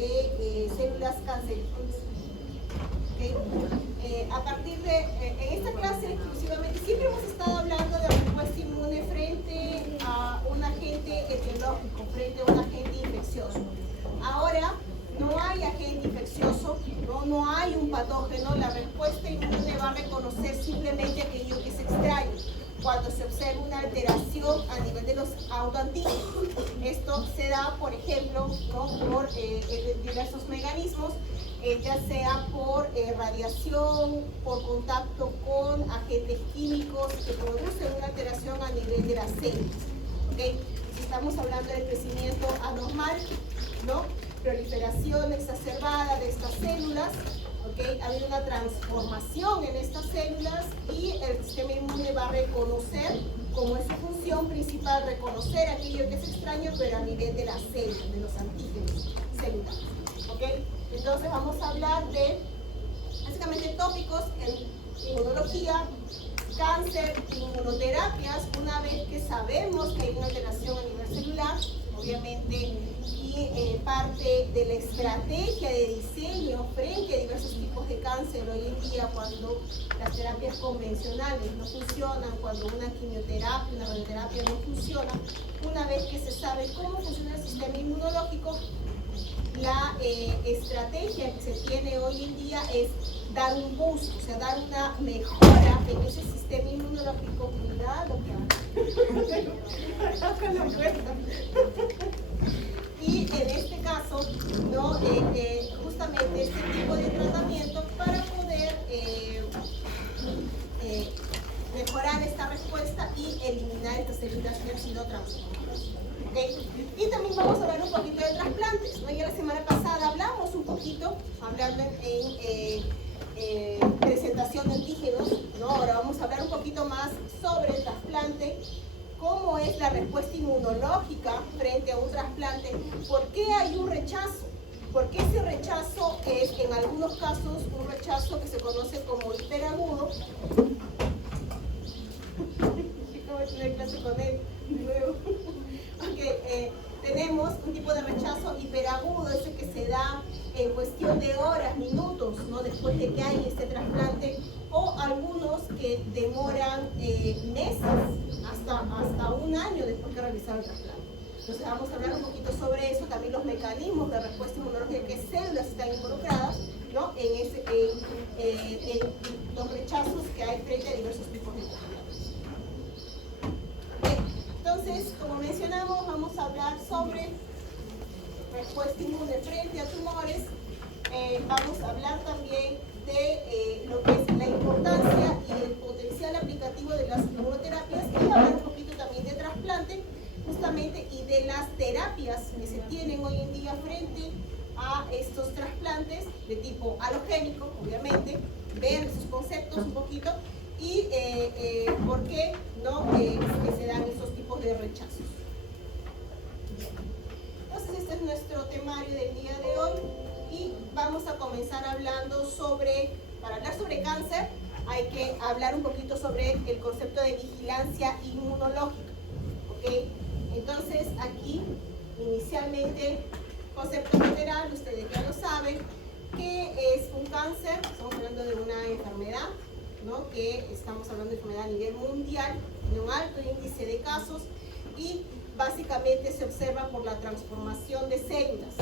de células cancerígenas. ¿Okay? A partir de, en esta clase exclusivamente, siempre hemos estado hablando de respuesta inmune frente a un agente etiológico, frente a un agente infeccioso. Ahora, no hay agente infeccioso, no hay un patógeno, la respuesta inmune va a reconocer simplemente aquello que es extraño. Cuando se observa una alteración a nivel de los autoantígenos. Esto se da, por ejemplo, por diversos mecanismos, ya sea por radiación, por contacto con agentes químicos que producen una alteración a nivel de las células. ¿Okay? Si estamos hablando de crecimiento anormal, ¿no? Proliferación exacerbada de estas células, ¿okay? Ha habido una transformación en estas células y el sistema inmune va a reconocer, como es su función principal, reconocer aquello que es extraño, pero a nivel de las células, de los antígenos celulares. ¿Okay? Entonces vamos a hablar de, básicamente, tópicos en inmunología, cáncer, inmunoterapias, una vez que sabemos que hay una alteración a nivel celular, obviamente, y parte de la estrategia de diseño frente a diversos tipos de cáncer hoy en día, cuando las terapias convencionales no funcionan, cuando una quimioterapia, una radioterapia no funciona, una vez que se sabe cómo funciona el sistema inmunológico, la estrategia que se tiene hoy en día es dar un boost, o sea, dar una mejora en ese sistema inmunológico. Cuidado, y en este caso, ¿no? Justamente este tipo de tratamiento para poder mejorar esta respuesta y eliminar estas células que han sido transformadas. ¿Okay? Y también vamos a hablar un poquito de trasplantes, ¿no? Ya la semana pasada hablamos un poquito, hablando en presentación de antígenos, ¿no? Ahora vamos a hablar un poquito más sobre el trasplante, cómo es la respuesta inmunológica frente a un trasplante, por qué hay un rechazo, por qué ese rechazo es en algunos casos un rechazo que se conoce como hiperagudo. ¿Cómo es la clase con él? Luego. Okay, tenemos un tipo de rechazo hiperagudo, ese que se da en cuestión de horas, minutos, ¿no? Después de que hay este trasplante, o algunos que demoran meses, hasta un año después de realizar el trasplante. Entonces vamos a hablar un poquito sobre eso, también los mecanismos de respuesta inmunológica, qué células están involucradas, ¿no? en los rechazos que hay frente a diversos tipos de trasplantes. Entonces, como mencionamos, vamos a hablar sobre respuesta inmune frente a tumores. Vamos a hablar también de lo que es la importancia y el potencial aplicativo de las inmunoterapias, y hablar un poquito también de trasplante, justamente, y de las terapias que se tienen hoy en día frente a estos trasplantes de tipo halogénico, obviamente, ver sus conceptos un poquito, y por qué no que se dan esos tipos de rechazos. Entonces, este es nuestro temario del día de hoy y vamos a comenzar hablando sobre, para hablar sobre cáncer, hay que hablar un poquito sobre el concepto de vigilancia inmunológica. ¿Okay? Entonces, aquí, inicialmente, concepto general, ustedes ya lo saben, que es un cáncer, estamos hablando de una enfermedad, ¿no? Que estamos hablando de enfermedad a nivel mundial, tiene un alto índice de casos y básicamente se observa por la transformación de células,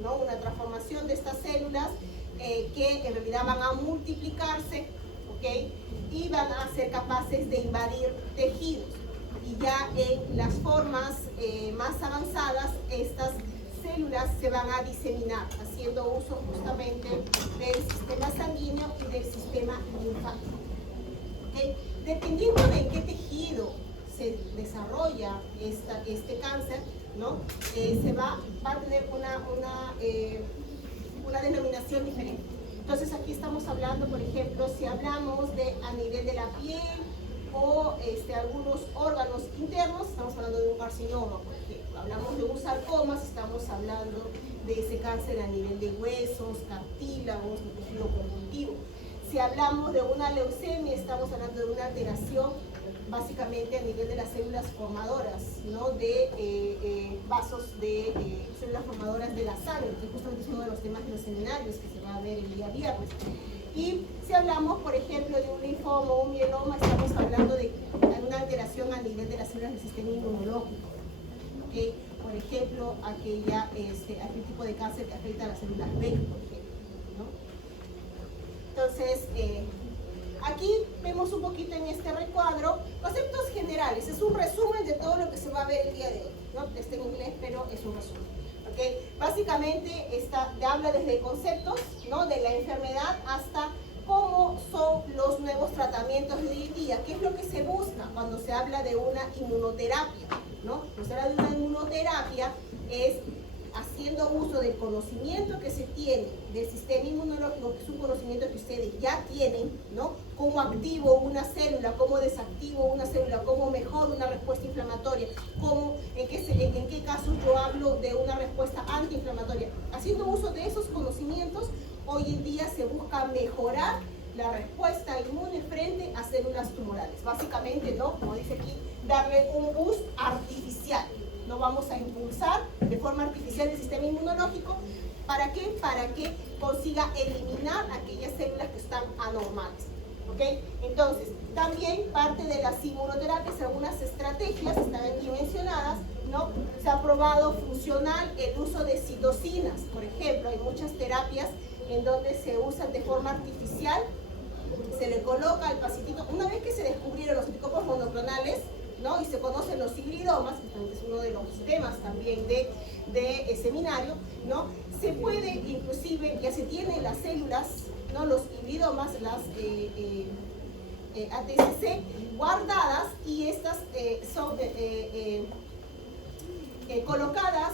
¿no? Una transformación de estas células que en realidad van a multiplicarse, ¿okay? Y van a ser capaces de invadir tejidos. Y ya en las formas más avanzadas, estas células se van a diseminar, haciendo uso justamente del sistema sanguíneo y del sistema linfático. ¿Okay? Dependiendo de en qué tejido se desarrolla este cáncer, ¿no? Va a tener una denominación diferente. Entonces aquí estamos hablando, por ejemplo, si hablamos a nivel de la piel o algunos órganos internos, estamos hablando de un carcinoma, por ejemplo. Hablamos de un sarcoma, estamos hablando de ese cáncer a nivel de huesos, cartílagos, tejido conjuntivo. Si hablamos de una leucemia, estamos hablando de una alteración básicamente a nivel de las células formadoras, ¿no? De vasos de células formadoras de la sangre, que justamente es uno de los temas de los seminarios que se va a ver el día viernes. Y si hablamos, por ejemplo, de un linfoma o un mieloma, estamos hablando de una alteración a nivel de las células del sistema inmunológico, ¿okay? Por ejemplo, aquel tipo de cáncer que afecta a las células B, por ejemplo, ¿no? Entonces, aquí vemos un poquito en este recuadro conceptos generales. Es un resumen de todo lo que se va a ver el día de hoy, ¿no? Está en inglés, pero es un resumen. ¿Okay? Básicamente habla desde conceptos, ¿no? De la enfermedad hasta cómo son los nuevos tratamientos de hoy en día. ¿Qué es lo que se busca cuando se habla de una inmunoterapia, ¿no? Cuando se habla de una inmunoterapia es haciendo uso del conocimiento que se tiene del sistema inmunológico, que es un conocimiento que ustedes ya tienen, ¿no? Cómo activo una célula, cómo desactivo una célula, cómo mejoro una respuesta inflamatoria, en qué casos yo hablo de una respuesta antiinflamatoria. Haciendo uso de esos conocimientos, hoy en día se busca mejorar la respuesta inmune frente a células tumorales. Básicamente, ¿no? Como dice aquí, darle un boost artificial. No vamos a impulsar de forma artificial el sistema inmunológico. ¿Para qué? Para que consiga eliminar aquellas células que están anormales. ¿Ok? Entonces, también parte de las inmunoterapias, algunas estrategias están aquí mencionadas, ¿no? Se ha probado funcional el uso de citocinas. Por ejemplo, hay muchas terapias en donde se usan de forma artificial. Se le coloca al pacientito, una vez que se descubrieron los anticuerpos monoclonales, ¿no? Y se conocen los hibridomas, que es uno de los temas también de seminario, ¿no? Se puede, inclusive, ya se tienen las células, ¿no? Los hibridomas, las ATCC, guardadas, y estas son colocadas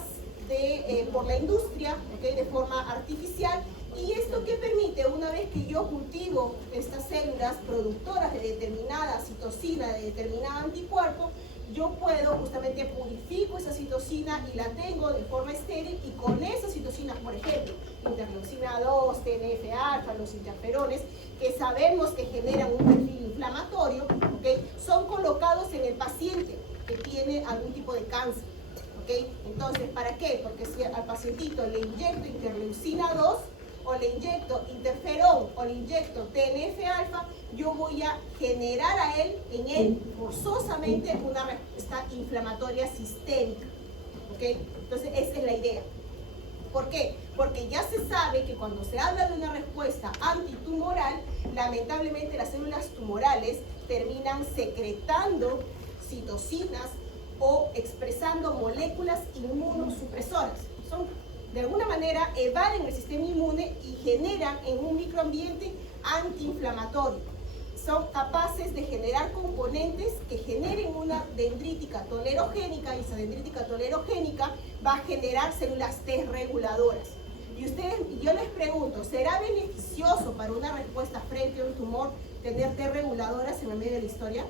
por la industria, ¿okay? De forma artificial. ¿Y esto qué permite? Una vez que yo cultivo estas células productoras de determinada citocina, de determinado anticuerpo, yo puedo, justamente purifico esa citocina y la tengo de forma estéril, y con esas citocinas, por ejemplo, interleucina 2, TNF-alfa, los interferones, que sabemos que generan un perfil inflamatorio, ¿okay? Son colocados en el paciente que tiene algún tipo de cáncer. ¿Okay? Entonces, ¿para qué? Porque si al pacientito le inyecto interleucina 2, o le inyecto interferón, o le inyecto TNF-alfa, yo voy a generar en él forzosamente una respuesta inflamatoria sistémica. ¿Okay? Entonces, esa es la idea. ¿Por qué? Porque ya se sabe que cuando se habla de una respuesta antitumoral, lamentablemente las células tumorales terminan secretando citocinas o expresando moléculas inmunosupresoras. De alguna manera evaden el sistema inmune y generan en un microambiente antiinflamatorio. Son capaces de generar componentes que generen una dendrítica tolerogénica, y esa dendrítica tolerogénica va a generar células T reguladoras. Y yo les pregunto, ¿será beneficioso para una respuesta frente a un tumor tener T reguladoras en el medio de la historia?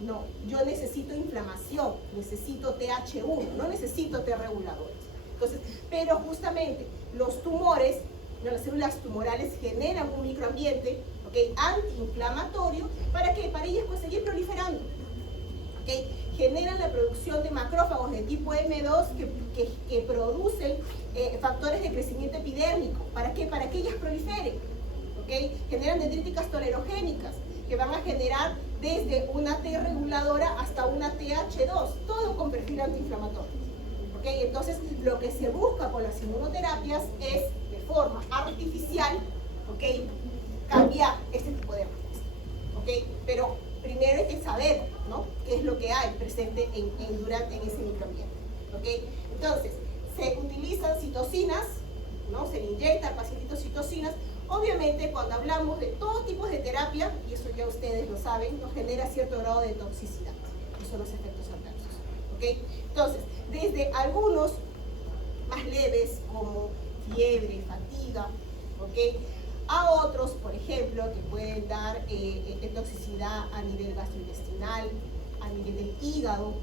No, yo necesito inflamación, necesito TH1, no necesito T reguladores. Entonces, pero justamente los tumores, las células tumorales generan un microambiente, ¿okay? Antiinflamatorio. ¿Para qué? Para ellas pues seguir proliferando. ¿Okay? Generan la producción de macrófagos de tipo M2 que producen factores de crecimiento epidérmico. ¿Para qué? Para que ellas proliferen. ¿Okay? Generan dendríticas tolerogénicas que van a generar desde una T reguladora hasta una TH2, todo con perfil antiinflamatorio. ¿Okay? Entonces, lo que se busca con las inmunoterapias es, de forma artificial, ¿okay? Cambiar este tipo de respuesta. ¿Okay? Pero primero hay que saber, ¿no? Qué es lo que hay presente en ese microambiente. ¿Okay? Entonces, se utilizan citocinas, ¿no? Se le inyecta al pacientito citocinas. Obviamente, cuando hablamos de todos tipos de terapia, y eso ya ustedes lo saben, nos genera cierto grado de toxicidad. Esos son los efectos adversos. ¿Okay? Entonces, desde algunos más leves, como fiebre, fatiga, ¿okay? A otros, por ejemplo, que pueden dar toxicidad a nivel gastrointestinal, a nivel del hígado,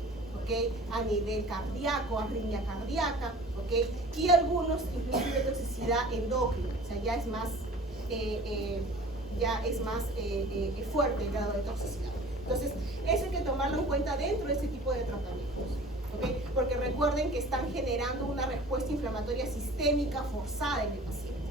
¿okay? A nivel cardíaco, arritmia cardíaca, ¿okay? Y algunos inclusive toxicidad endocrina, o sea, ya es más fuerte el grado de toxicidad. Entonces, eso hay que tomarlo en cuenta dentro de ese tipo de tratamientos, ¿okay? Porque recuerden que están generando una respuesta inflamatoria sistémica forzada en el paciente.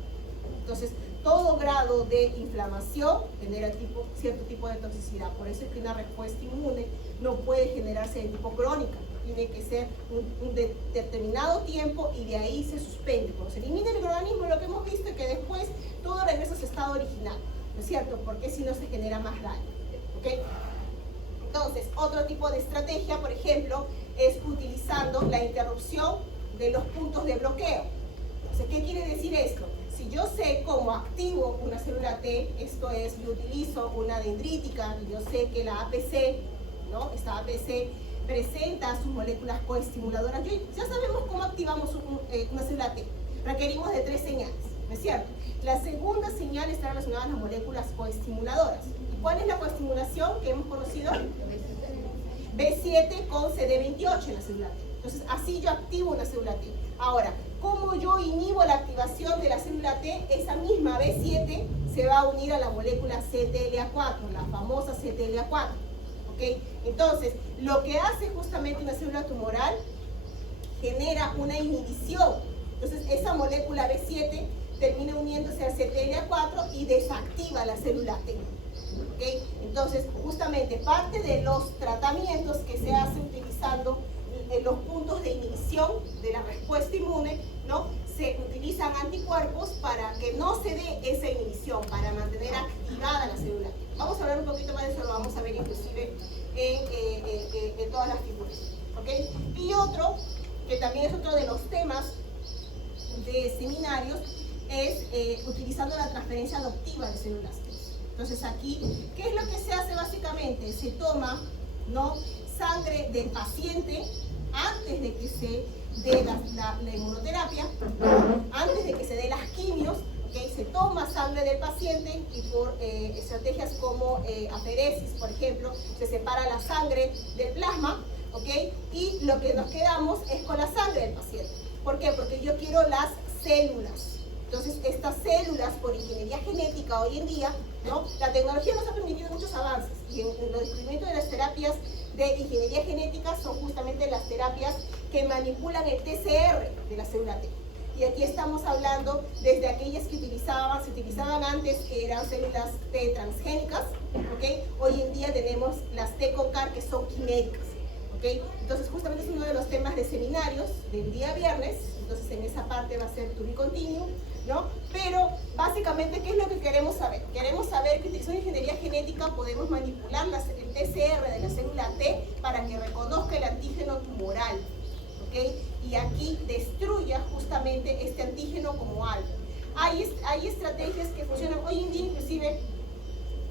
Entonces, todo grado de inflamación genera cierto tipo de toxicidad. Por eso es que una respuesta inmune no puede generarse de tipo crónica. Tiene que ser un determinado tiempo y de ahí se suspende. Cuando se elimina el microorganismo, lo que hemos visto es que después todo regresa a su estado original, ¿no es cierto? Porque si no se genera más daño, ¿ok? Entonces, otro tipo de estrategia, por ejemplo, es utilizando la interrupción de los puntos de bloqueo. Entonces, ¿qué quiere decir esto? Si yo sé cómo activo una célula T, esto es, yo utilizo una dendrítica y yo sé que la APC, ¿no? Esta APC presenta sus moléculas coestimuladoras. Ya sabemos cómo activamos una célula T. Requerimos de 3 señales, ¿no es cierto? La segunda señal está relacionada a las moléculas coestimuladoras. ¿Y cuál es la coestimulación que hemos conocido? B7 con CD28 en la célula T. Entonces, así yo activo una célula T. Ahora, ¿cómo yo inhibo la activación de la célula T? Esa misma B7 se va a unir a la molécula CTLA4, la famosa CTLA4. ¿Okay? Entonces, lo que hace justamente una célula tumoral genera una inhibición. Entonces, esa molécula B7 termina uniéndose al CTLA4 y desactiva la célula T. ¿Okay? Entonces, justamente parte de los tratamientos que se hace utilizando los puntos de inhibición de la respuesta inmune, ¿no? Se utilizan anticuerpos para que no se dé esa inhibición, para mantener activada la célula. Vamos a hablar un poquito más de eso, lo vamos a ver inclusive en todas las figuras, ¿okay? Y otro, que también es otro de los temas de seminarios, es utilizando la transferencia adoptiva de células. Entonces aquí, ¿qué es lo que se hace básicamente? Se toma, ¿no?, sangre del paciente antes de que se dé la inmunoterapia, antes de que se dé las quimios, ¿okay? Se toma sangre del paciente y por estrategias como aferesis, por ejemplo, se separa la sangre del plasma, ¿okay? Y lo que nos quedamos es con la sangre del paciente. ¿Por qué? Porque yo quiero las células. Entonces, estas células, por ingeniería genética hoy en día, ¿no?, la tecnología nos ha permitido muchos avances y en los descubrimientos de las terapias de ingeniería genética son justamente las terapias que manipulan el TCR de la célula T. Y aquí estamos hablando desde aquellas que se utilizaban antes, que eran células T transgénicas, ¿okay? Hoy en día tenemos las T con CAR que son quiméricas, ¿okay? Entonces justamente es uno de los temas de seminarios del día viernes. Entonces en esa parte va a ser to be continuum, ¿no? Pero básicamente, ¿qué es lo que queremos saber? Queremos saber que utilizando ingeniería genética podemos manipular el TCR de la célula T para que reconozca el antígeno tumoral, ¿okay? Y aquí destruya justamente este antígeno como algo. Hay estrategias que funcionan hoy en día, inclusive,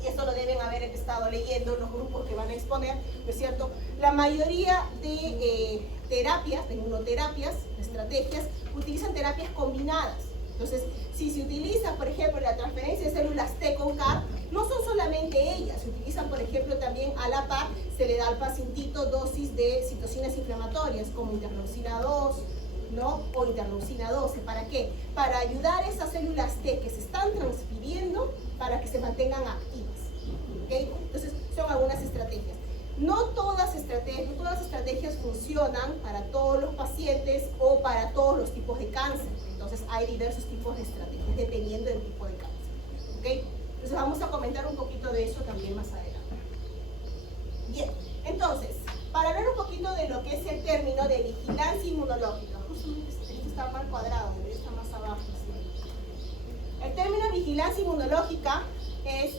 y esto lo deben haber estado leyendo los grupos que van a exponer, ¿no es cierto? La mayoría de terapias, de inmunoterapias, estrategias, utilizan terapias combinadas. Entonces, si se utiliza, por ejemplo, la transferencia de células T con CAR, no son solamente ellas, se utilizan, por ejemplo, también a la par, se le da al pacientito dosis de citocinas inflamatorias como interleucina 2, ¿no?, o interleucina 12. ¿Para qué? Para ayudar a esas células T que se están transfiriendo para que se mantengan activas, ¿okay? Entonces, son algunas estrategias. No todas las estrategias funcionan para todos los pacientes o para todos los tipos de cáncer. Entonces, hay diversos tipos de estrategias dependiendo del tipo de cáncer, ¿okay? Entonces, vamos a comentar un poquito de eso también más adelante. Bien, entonces, para hablar un poquito de lo que es el término de vigilancia inmunológica, esto está mal cuadrado, debería estar más abajo. ¿Sí? El término vigilancia inmunológica es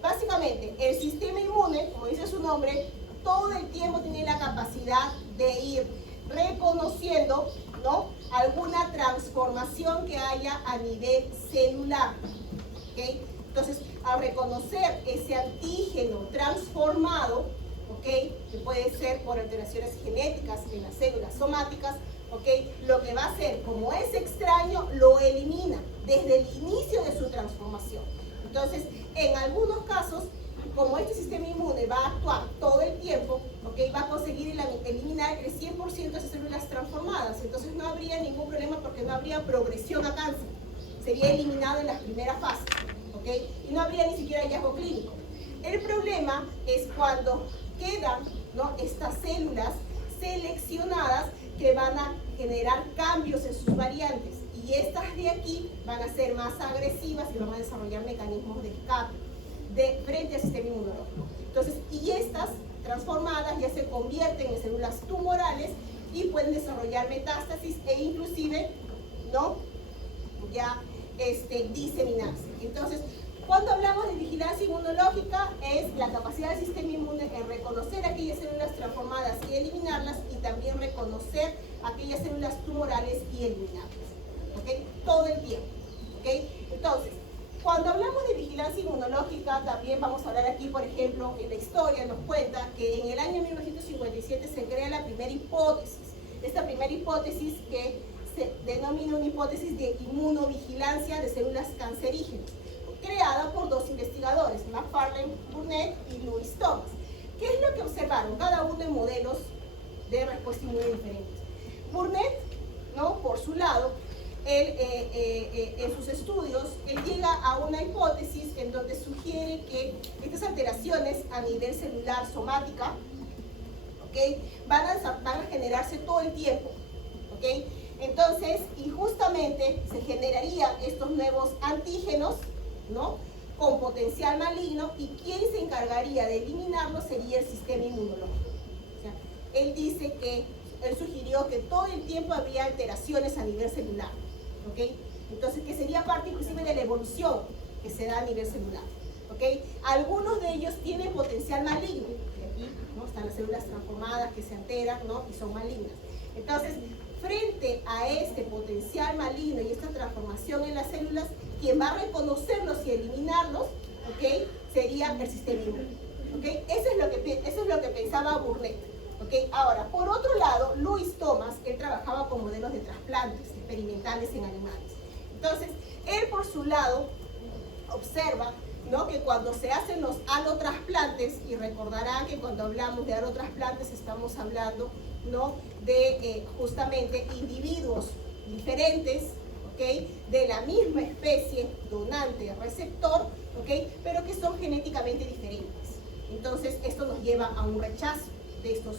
básicamente el sistema inmune, como dice su nombre, todo el tiempo tiene la capacidad de ir reconociendo, ¿no?, alguna transformación que haya a nivel celular, ¿okay? Entonces, al reconocer ese antígeno transformado, ¿okay?, que puede ser por alteraciones genéticas en las células somáticas, ¿okay?, lo que va a hacer, como es extraño, lo elimina desde el inicio de su transformación. Entonces, en algunos casos, como este sistema inmune va a actuar todo el tiempo, ¿okay?, va a conseguir eliminar el 100% de esas células transformadas. Entonces no habría ningún problema porque no habría progresión a cáncer. Sería eliminado en las primeras fases, ¿okay?, y no habría ni siquiera hallazgo clínico. El problema es cuando quedan, ¿no?, estas células seleccionadas que van a generar cambios en sus variantes, y estas de aquí van a ser más agresivas y van a desarrollar mecanismos de escape frente al sistema inmunológico. Entonces, y estas transformadas ya se convierten en células tumorales y pueden desarrollar metástasis e inclusive, ¿no?, ya diseminarse. Entonces, cuando hablamos de vigilancia inmunológica, es la capacidad del sistema inmune en reconocer aquellas células transformadas y eliminarlas, y también reconocer aquellas células tumorales y eliminarlas, ¿ok? Todo el tiempo, ¿ok? Entonces, cuando hablamos de vigilancia inmunológica, también vamos a hablar aquí, por ejemplo, en la historia nos cuenta que en el año 1957 se crea la primera hipótesis. Esta primera hipótesis que se denomina una hipótesis de inmunovigilancia de células cancerígenas, creada por dos investigadores, McFarlane Burnett y Louis Thomas. ¿Qué es lo que observaron? Cada uno en modelos de respuesta inmune diferentes. Burnett, ¿no?, por su lado, en sus estudios, él llega a una hipótesis en donde sugiere que estas alteraciones a nivel celular somática, ¿okay?, van a generarse todo el tiempo, ¿okay? Entonces, y justamente se generarían estos nuevos antígenos, ¿no?, con potencial maligno, y quien se encargaría de eliminarlos sería el sistema inmunológico. O sea, él dice que, él sugirió que todo el tiempo había alteraciones a nivel celular, ¿ok? Entonces, que sería parte inclusive de la evolución que se da a nivel celular, ¿ok? Algunos de ellos tienen potencial maligno, y aquí, ¿no?, están las células transformadas que se alteran, ¿no?, y son malignas. Entonces, frente a este potencial maligno y esta transformación en las células, quien va a reconocerlos y eliminarlos, ¿ok?, sería el sistema inmune, ¿ok? Eso es lo que pensaba Burnett, ¿ok? Ahora, por otro lado, Louis Thomas, él trabajaba con modelos de trasplantes experimentales en animales. Entonces, él por su lado observa, ¿no?, que cuando se hacen los alotrasplantes, y recordarán que cuando hablamos de alotrasplantes estamos hablando, ¿no?, de justamente individuos diferentes, ¿okay?, de la misma especie donante-receptor, ¿okay?, pero que son genéticamente diferentes. Entonces, esto nos lleva a un rechazo de estos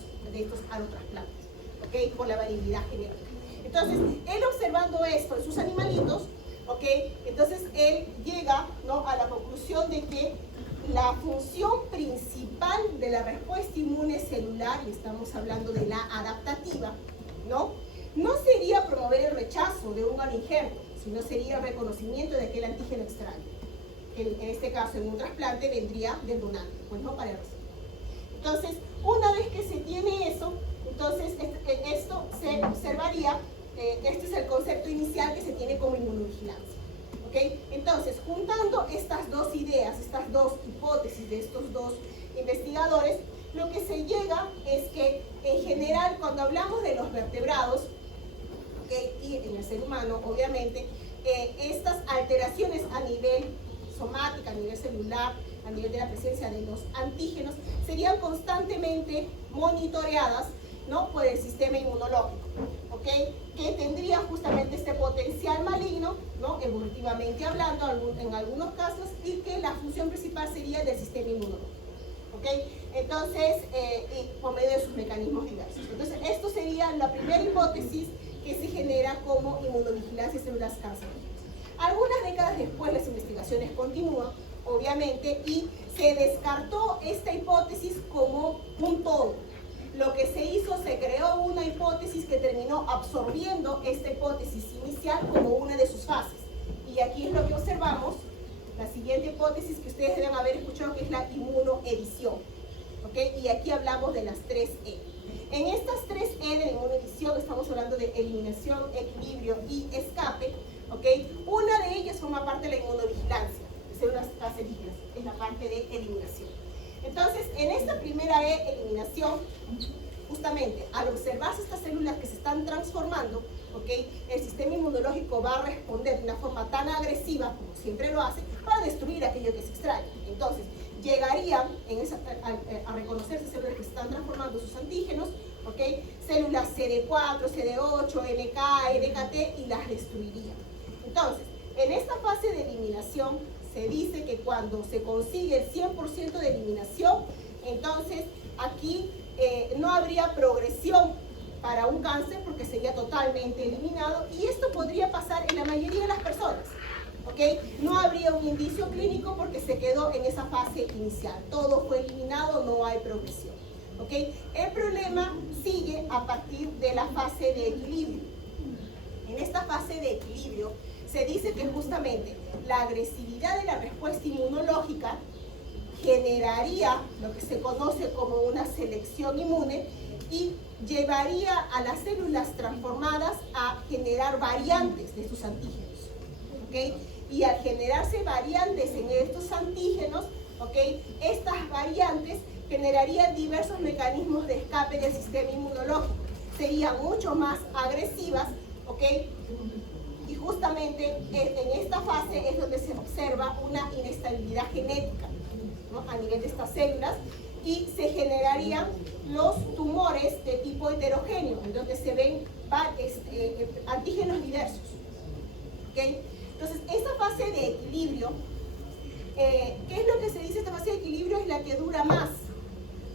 alotrasplantes, ¿okay?, por la variabilidad genética. Entonces, él observando esto en sus animalitos, ¿okay?, entonces él llega, ¿no?, a la conclusión de que la función principal de la respuesta inmune celular, y estamos hablando de la adaptativa, ¿no?, no sería promover el rechazo de un injerto, sino sería el reconocimiento de aquel antígeno extraño. En este caso, en un trasplante vendría del donante, pues no para el receptor. Entonces, una vez que se tiene eso, entonces esto se observaría, este es el concepto inicial que se tiene como inmunovigilancia. ¿Okay? Entonces, juntando estas dos ideas, estas dos hipótesis de estos dos investigadores, lo que se llega es que, en general, cuando hablamos de los vertebrados, ¿okay?, y en el ser humano, obviamente, estas alteraciones a nivel somática, a nivel celular, a nivel de la presencia de los antígenos, serían constantemente monitoreadas, ¿no?, por el sistema inmunológico, ¿okay?, que tendría justamente este potencial maligno, ¿no?, evolutivamente hablando, en algunos casos, y que la función principal sería del sistema inmunológico, ¿okay? Entonces, por medio de sus mecanismos diversos. Entonces, esto sería la primera hipótesis que se genera como inmunovigilancia de células cancerígenas. Algunas décadas después, las investigaciones continúan, obviamente, y se descartó esta hipótesis como un todo. Lo que se hizo, se creó una hipótesis que terminó absorbiendo esta hipótesis inicial como una de sus fases. Y aquí es lo que observamos, la siguiente hipótesis que ustedes deben haber escuchado, que es la inmunoedición, ¿okay? Y aquí hablamos de las 3E. En estas 3E de la inmunoedición estamos hablando de eliminación, equilibrio y escape, ¿okay? Una de ellas forma parte de la inmunovigilancia de células cancerígenas, es la parte de eliminación. Entonces, en esta primera E, eliminación, justamente al observarse estas células que se están transformando, ¿okay?, el sistema inmunológico va a responder de una forma tan agresiva, como siempre lo hace, para destruir aquello que se extrae. Entonces, llegarían a reconocerse células que se están transformando sus antígenos, ¿okay?, células CD4, CD8, NK, NKT, y las destruirían. Entonces, en esta fase de eliminación se dice que cuando se consigue el 100% de eliminación, entonces aquí no habría progresión para un cáncer porque sería totalmente eliminado, y esto podría pasar en la mayoría de las personas. ¿Okay? No habría un indicio clínico porque se quedó en esa fase inicial. Todo fue eliminado, no hay progresión. ¿Okay? El problema sigue a partir de la fase de equilibrio. En esta fase de equilibrio se dice que justamente la agresividad de la respuesta inmunológica generaría lo que se conoce como una selección inmune y llevaría a las células transformadas a generar variantes de sus antígenos. ¿Okay? Y al generarse variantes en estos antígenos, ¿okay?, estas variantes generarían diversos mecanismos de escape del sistema inmunológico. Serían mucho más agresivas, ¿okay? Y justamente en esta fase es donde se observa una inestabilidad genética, ¿no?, a nivel de estas células, y se generarían los tumores de tipo heterogéneo, en donde se ven antígenos diversos. ¿Okay? Entonces, esta fase de equilibrio, ¿qué es lo que se dice? Esta fase de equilibrio es la que dura más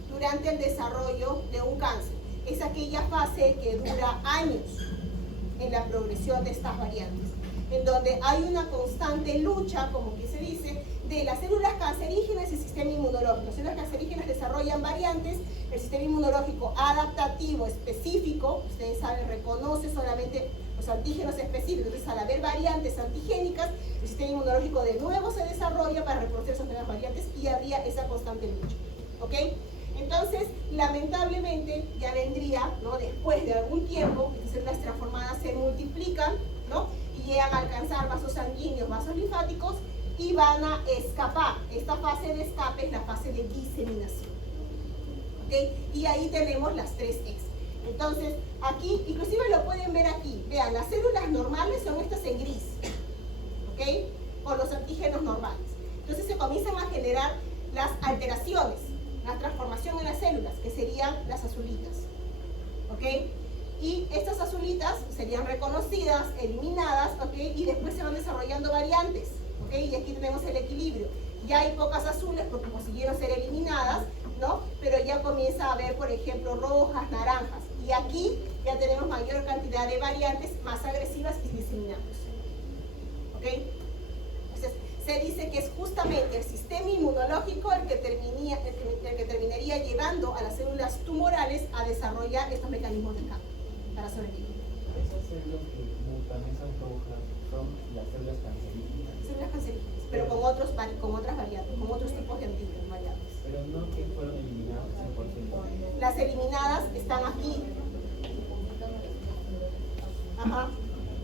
durante el desarrollo de un cáncer. Es aquella fase que dura años en la progresión de estas variantes, en donde hay una constante lucha, como que se dice, de las células cancerígenas y el sistema inmunológico. Las células cancerígenas desarrollan variantes, el sistema inmunológico adaptativo específico, ustedes saben, reconoce solamente los antígenos específicos. Entonces, al haber variantes antigénicas, el sistema inmunológico de nuevo se desarrolla para reconocer esas nuevas variantes y habría esa constante lucha. ¿Ok? Entonces, lamentablemente, ya vendría, ¿no?, después de algún tiempo, las células transformadas se multiplican, ¿no?, y llegan a alcanzar vasos sanguíneos, vasos linfáticos, y van a escapar. Esta fase de escape es la fase de diseminación. ¿Okay? Y ahí tenemos las 3X. Entonces, aquí, inclusive lo pueden ver aquí. Vean, las células normales son estas en gris. ¿Ok? Con los antígenos normales. Entonces se comienzan a generar las alteraciones, la transformación en las células, que serían las azulitas. ¿Ok? Y estas azulitas serían reconocidas, eliminadas, ¿ok? Y después se van desarrollando variantes. ¿Okay? Y aquí tenemos el equilibrio. Ya hay pocas azules porque consiguieron ser eliminadas, ¿no? Pero ya comienza a haber, por ejemplo, rojas, naranjas. Y aquí ya tenemos mayor cantidad de variantes más agresivas y diseminadas. ¿Ok? Entonces, se dice que es justamente el sistema inmunológico el que terminaría llevando a las células tumorales a desarrollar estos mecanismos de escape para sobrevivir. Esas células que también son rojas son las células cancerígenas. Células cancerígenas, pero con otras variantes, con otros tipos de antígenos variables. Pero no que fueron eliminadas 100%. Las eliminadas están aquí. Ajá.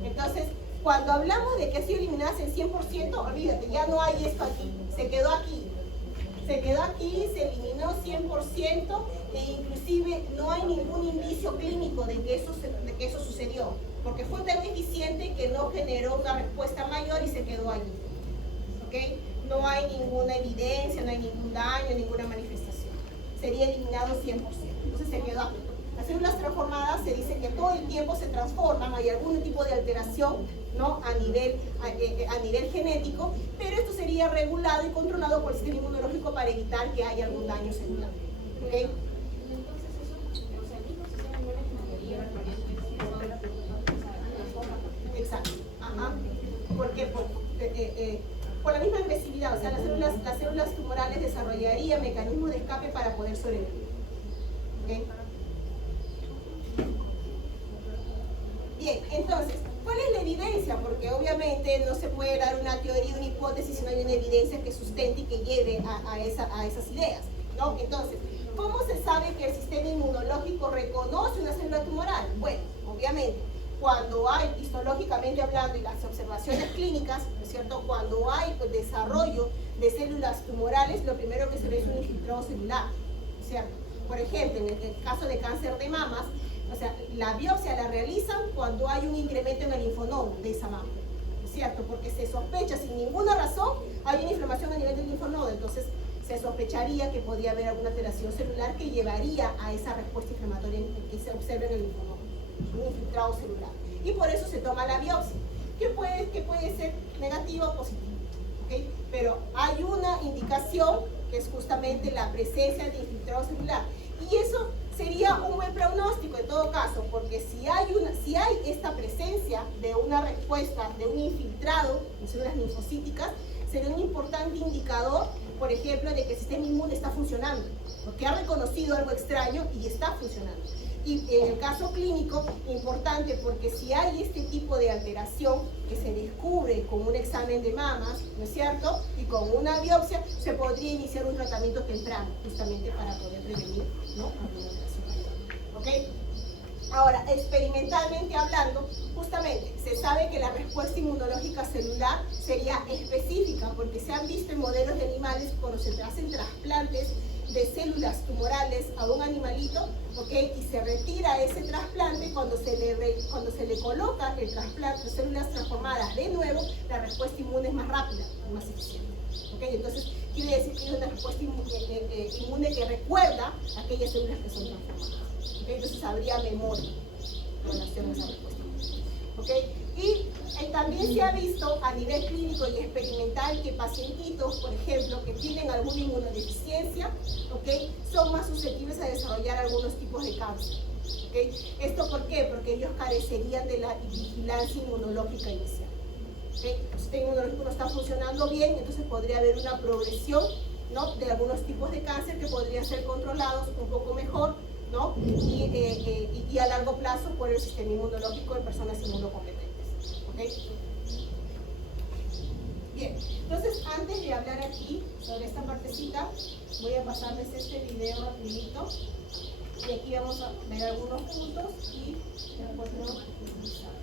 Entonces, cuando hablamos de que han sido eliminadas en 100%, olvídate, ya no hay esto aquí, se quedó aquí. Se quedó aquí, se eliminó 100% e inclusive no hay ningún indicio clínico de que eso sucedió, porque fue tan eficiente que no generó una respuesta mayor y se quedó allí. ¿Okay? No hay ninguna evidencia, no hay ningún daño, ninguna manifestación. Sería eliminado 100%. Entonces se quedó aquí. Las células transformadas se dice que todo el tiempo se transforman, hay algún tipo de alteración, ¿no?, a nivel genético, pero esto sería regulado y controlado por el sistema inmunológico para evitar que haya algún daño celular. ¿Okay? Entonces eso, o sea, el mismo sistema inmune generaría variantes. Exacto. Ajá. Porque por la misma agresividad, o sea, las células tumorales desarrollarían mecanismos de escape para poder sobrevivir. ¿Okay? Bien, entonces, ¿cuál es la evidencia? Porque obviamente no se puede dar una teoría, una hipótesis si no hay una evidencia que sustente y que lleve a esas ideas, ¿no? Entonces, ¿cómo se sabe que el sistema inmunológico reconoce una célula tumoral? Bueno, obviamente, cuando hay, histológicamente hablando, y las observaciones clínicas, ¿no es cierto?, cuando hay desarrollo de células tumorales, lo primero que se ve es un infiltrado celular, ¿no es cierto? Por ejemplo, en el caso de cáncer de mamas, o sea, la biopsia la realizan cuando hay un incremento en el linfonodo de esa mama, ¿cierto? Porque se sospecha sin ninguna razón, hay una inflamación a nivel del linfonodo, entonces se sospecharía que podría haber alguna alteración celular que llevaría a esa respuesta inflamatoria que se observa en el linfonodo, un infiltrado celular. Y por eso se toma la biopsia, que puede ser negativa o positiva, ¿ok? pero hay una indicación que es justamente la presencia de infiltrado celular. Y eso sería un buen pronóstico en todo caso, porque si hay esta presencia de una respuesta de un infiltrado en células linfocíticas, sería un importante indicador, por ejemplo, de que el sistema inmune está funcionando, porque ha reconocido algo extraño y está funcionando. Y en el caso clínico, importante, porque si hay este tipo de alteración que se descubre con un examen de mamas, ¿no es cierto? Y con una biopsia, se podría iniciar un tratamiento temprano, justamente para poder prevenir, ¿no?, alguna alteración. ¿Ok? Ahora, experimentalmente hablando, justamente se sabe que la respuesta inmunológica celular sería específica, porque se han visto en modelos de animales cuando se hacen trasplantes de células tumorales a un animalito, ¿ok? Y se retira ese trasplante, cuando se le coloca el trasplante de células transformadas de nuevo, la respuesta inmune es más rápida, más eficiente. ¿Ok? Entonces, quiere decir que hay una respuesta inmune que recuerda aquellas células que son transformadas. ¿Ok? Entonces, habría memoria con relación a esa respuesta inmune. ¿Ok? Y también se ha visto a nivel clínico y experimental que pacientitos, por ejemplo, que tienen alguna inmunodeficiencia, ¿ok?, son más susceptibles a desarrollar algunos tipos de cáncer. ¿Ok? ¿Esto por qué? Porque ellos carecerían de la vigilancia inmunológica inicial. ¿Ok? El sistema inmunológico no está funcionando bien, entonces podría haber una progresión, ¿no?, de algunos tipos de cáncer que podrían ser controlados un poco mejor, ¿no?, y a largo plazo por el sistema inmunológico de personas inmunocompetentes. ¿Okay? Bien, entonces antes de hablar aquí sobre esta partecita, voy a pasarles este video rapidito y aquí vamos a ver algunos puntos y después nos utilizamos.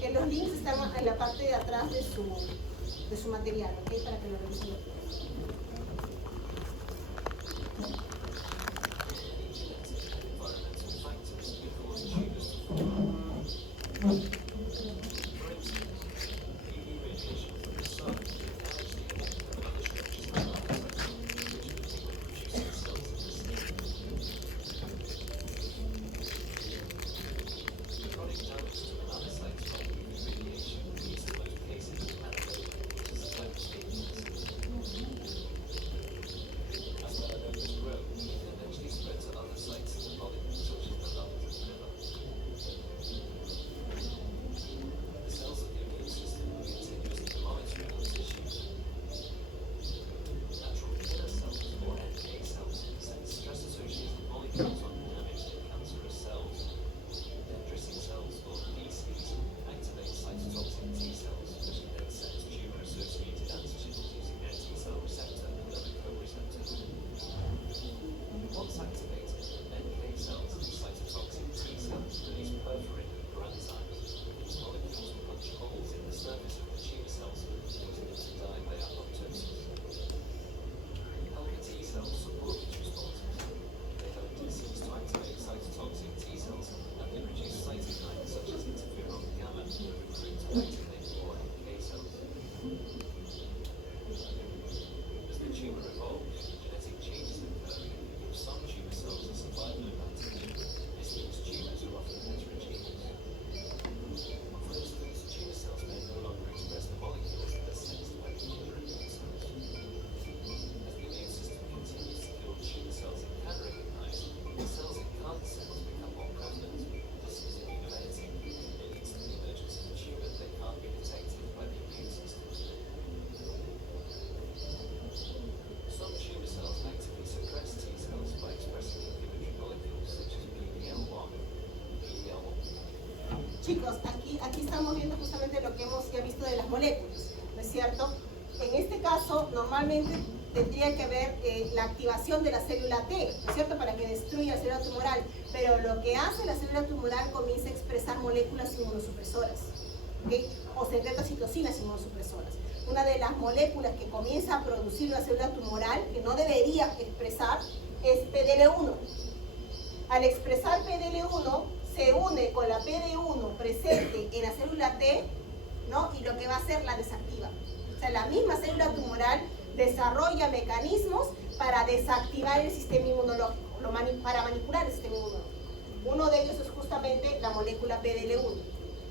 Que los links están en la parte de atrás de su material, ¿ok? Para que lo revisen. Chicos, aquí estamos viendo justamente lo que hemos ya visto de las moléculas, ¿no es cierto? En este caso, normalmente tendría que haber la activación de la célula T, ¿no es cierto?, para que destruya la célula tumoral, pero lo que hace la célula tumoral comienza a expresar moléculas inmunosupresoras, ¿ok?, o secretas citocinas inmunosupresoras. Una de las moléculas que comienza a producir la célula tumoral, que no debería expresar, es PDL1. Al expresar PDL1, se une con la PD1 presente en la célula T, ¿no?, y lo que va a hacer la desactiva. O sea, la misma célula tumoral desarrolla mecanismos para desactivar el sistema inmunológico. para manipular el sistema inmunológico. Uno de ellos es justamente la molécula PDL1.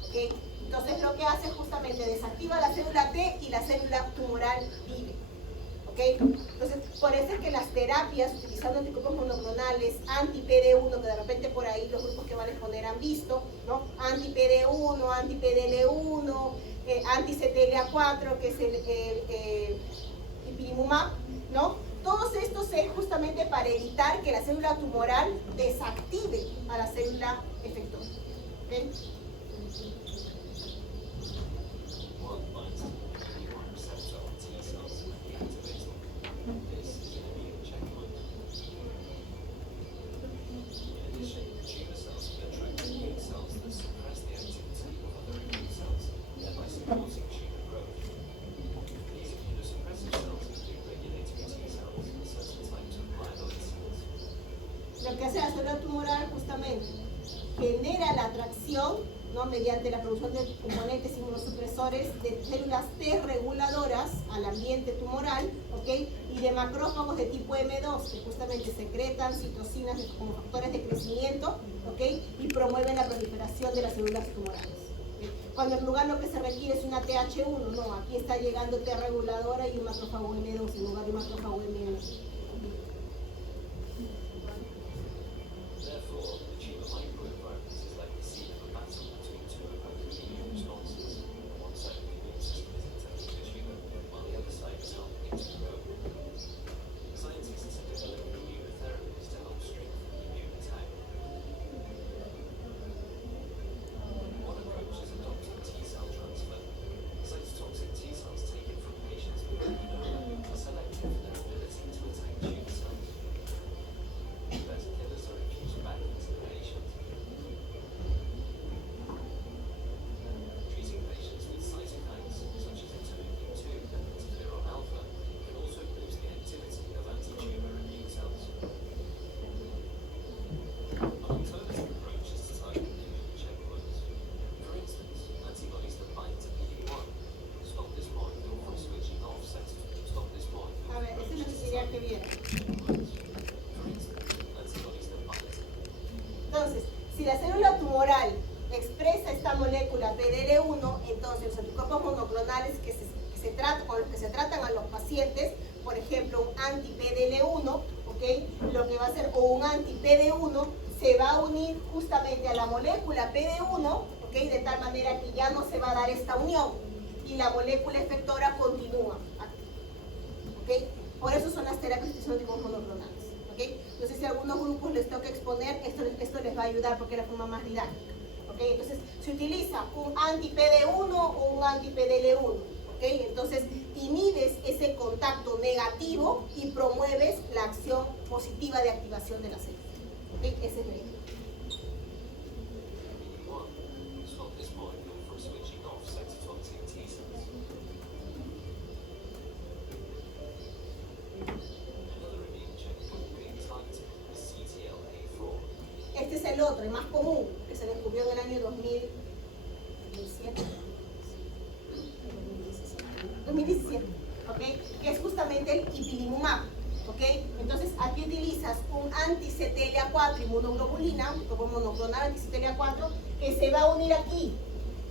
¿Okay? Entonces lo que hace es justamente desactiva la célula T y la célula tumoral vive. ¿Okay? Entonces, por eso es que las terapias utilizando anticuerpos monoclonales, anti-PD1, que de repente por ahí los grupos que van a exponer han visto, ¿no? Anti-PD1, anti-PDL1, anti-CTLA4, que es el ipilimumab, ¿no? Todos estos es justamente para evitar que la célula tumoral desactive a la célula efectora. ¿Okay? Lo que hace la célula tumoral justamente genera la atracción, ¿no? Mediante la producción de componentes inmunosupresores de células T reguladoras al ambiente tumoral, ¿okay? Y de macrófagos de tipo M2 que justamente secretan citocinas como factores de crecimiento, ¿okay? Y promueven la proliferación de las células tumorales. ¿Okay? Cuando en lugar lo que se requiere es una TH1, no, aquí está llegando T reguladora y un macrófago M2 en lugar de un macrófago M1. Entonces, si la célula tumoral expresa esta molécula PDL1, entonces los anticuerpos monoclonales con los que se tratan a los pacientes, por ejemplo, un anti-PDL1, ¿okay? Lo que va a hacer, o un anti-PD1, se va a unir justamente a la molécula PD1, ¿okay? De tal manera que ya no se va a dar esta unión y la molécula efectora continúa activa, ¿okay? Por eso son las terapias que son anticuerpos monoclonales. ¿Okay? Entonces, si a algunos grupos les toca exponer, esto les va a ayudar porque es la forma más didáctica. ¿Okay? Entonces, se utiliza un anti-PD1 o un anti-PDL1. ¿Okay? Entonces, inhibes ese contacto negativo y promueves la acción positiva de activación de la célula. ¿Okay? Ese es el ejemplo. Este es el otro, el más común, que se descubrió en el año 2017, ¿okay? Que es justamente el ipilimumab, ¿okay? Entonces aquí utilizas un anti-CTLA4 inmunoglobulina, un grupo monoclonal anti-CTLA4, que se va a unir aquí.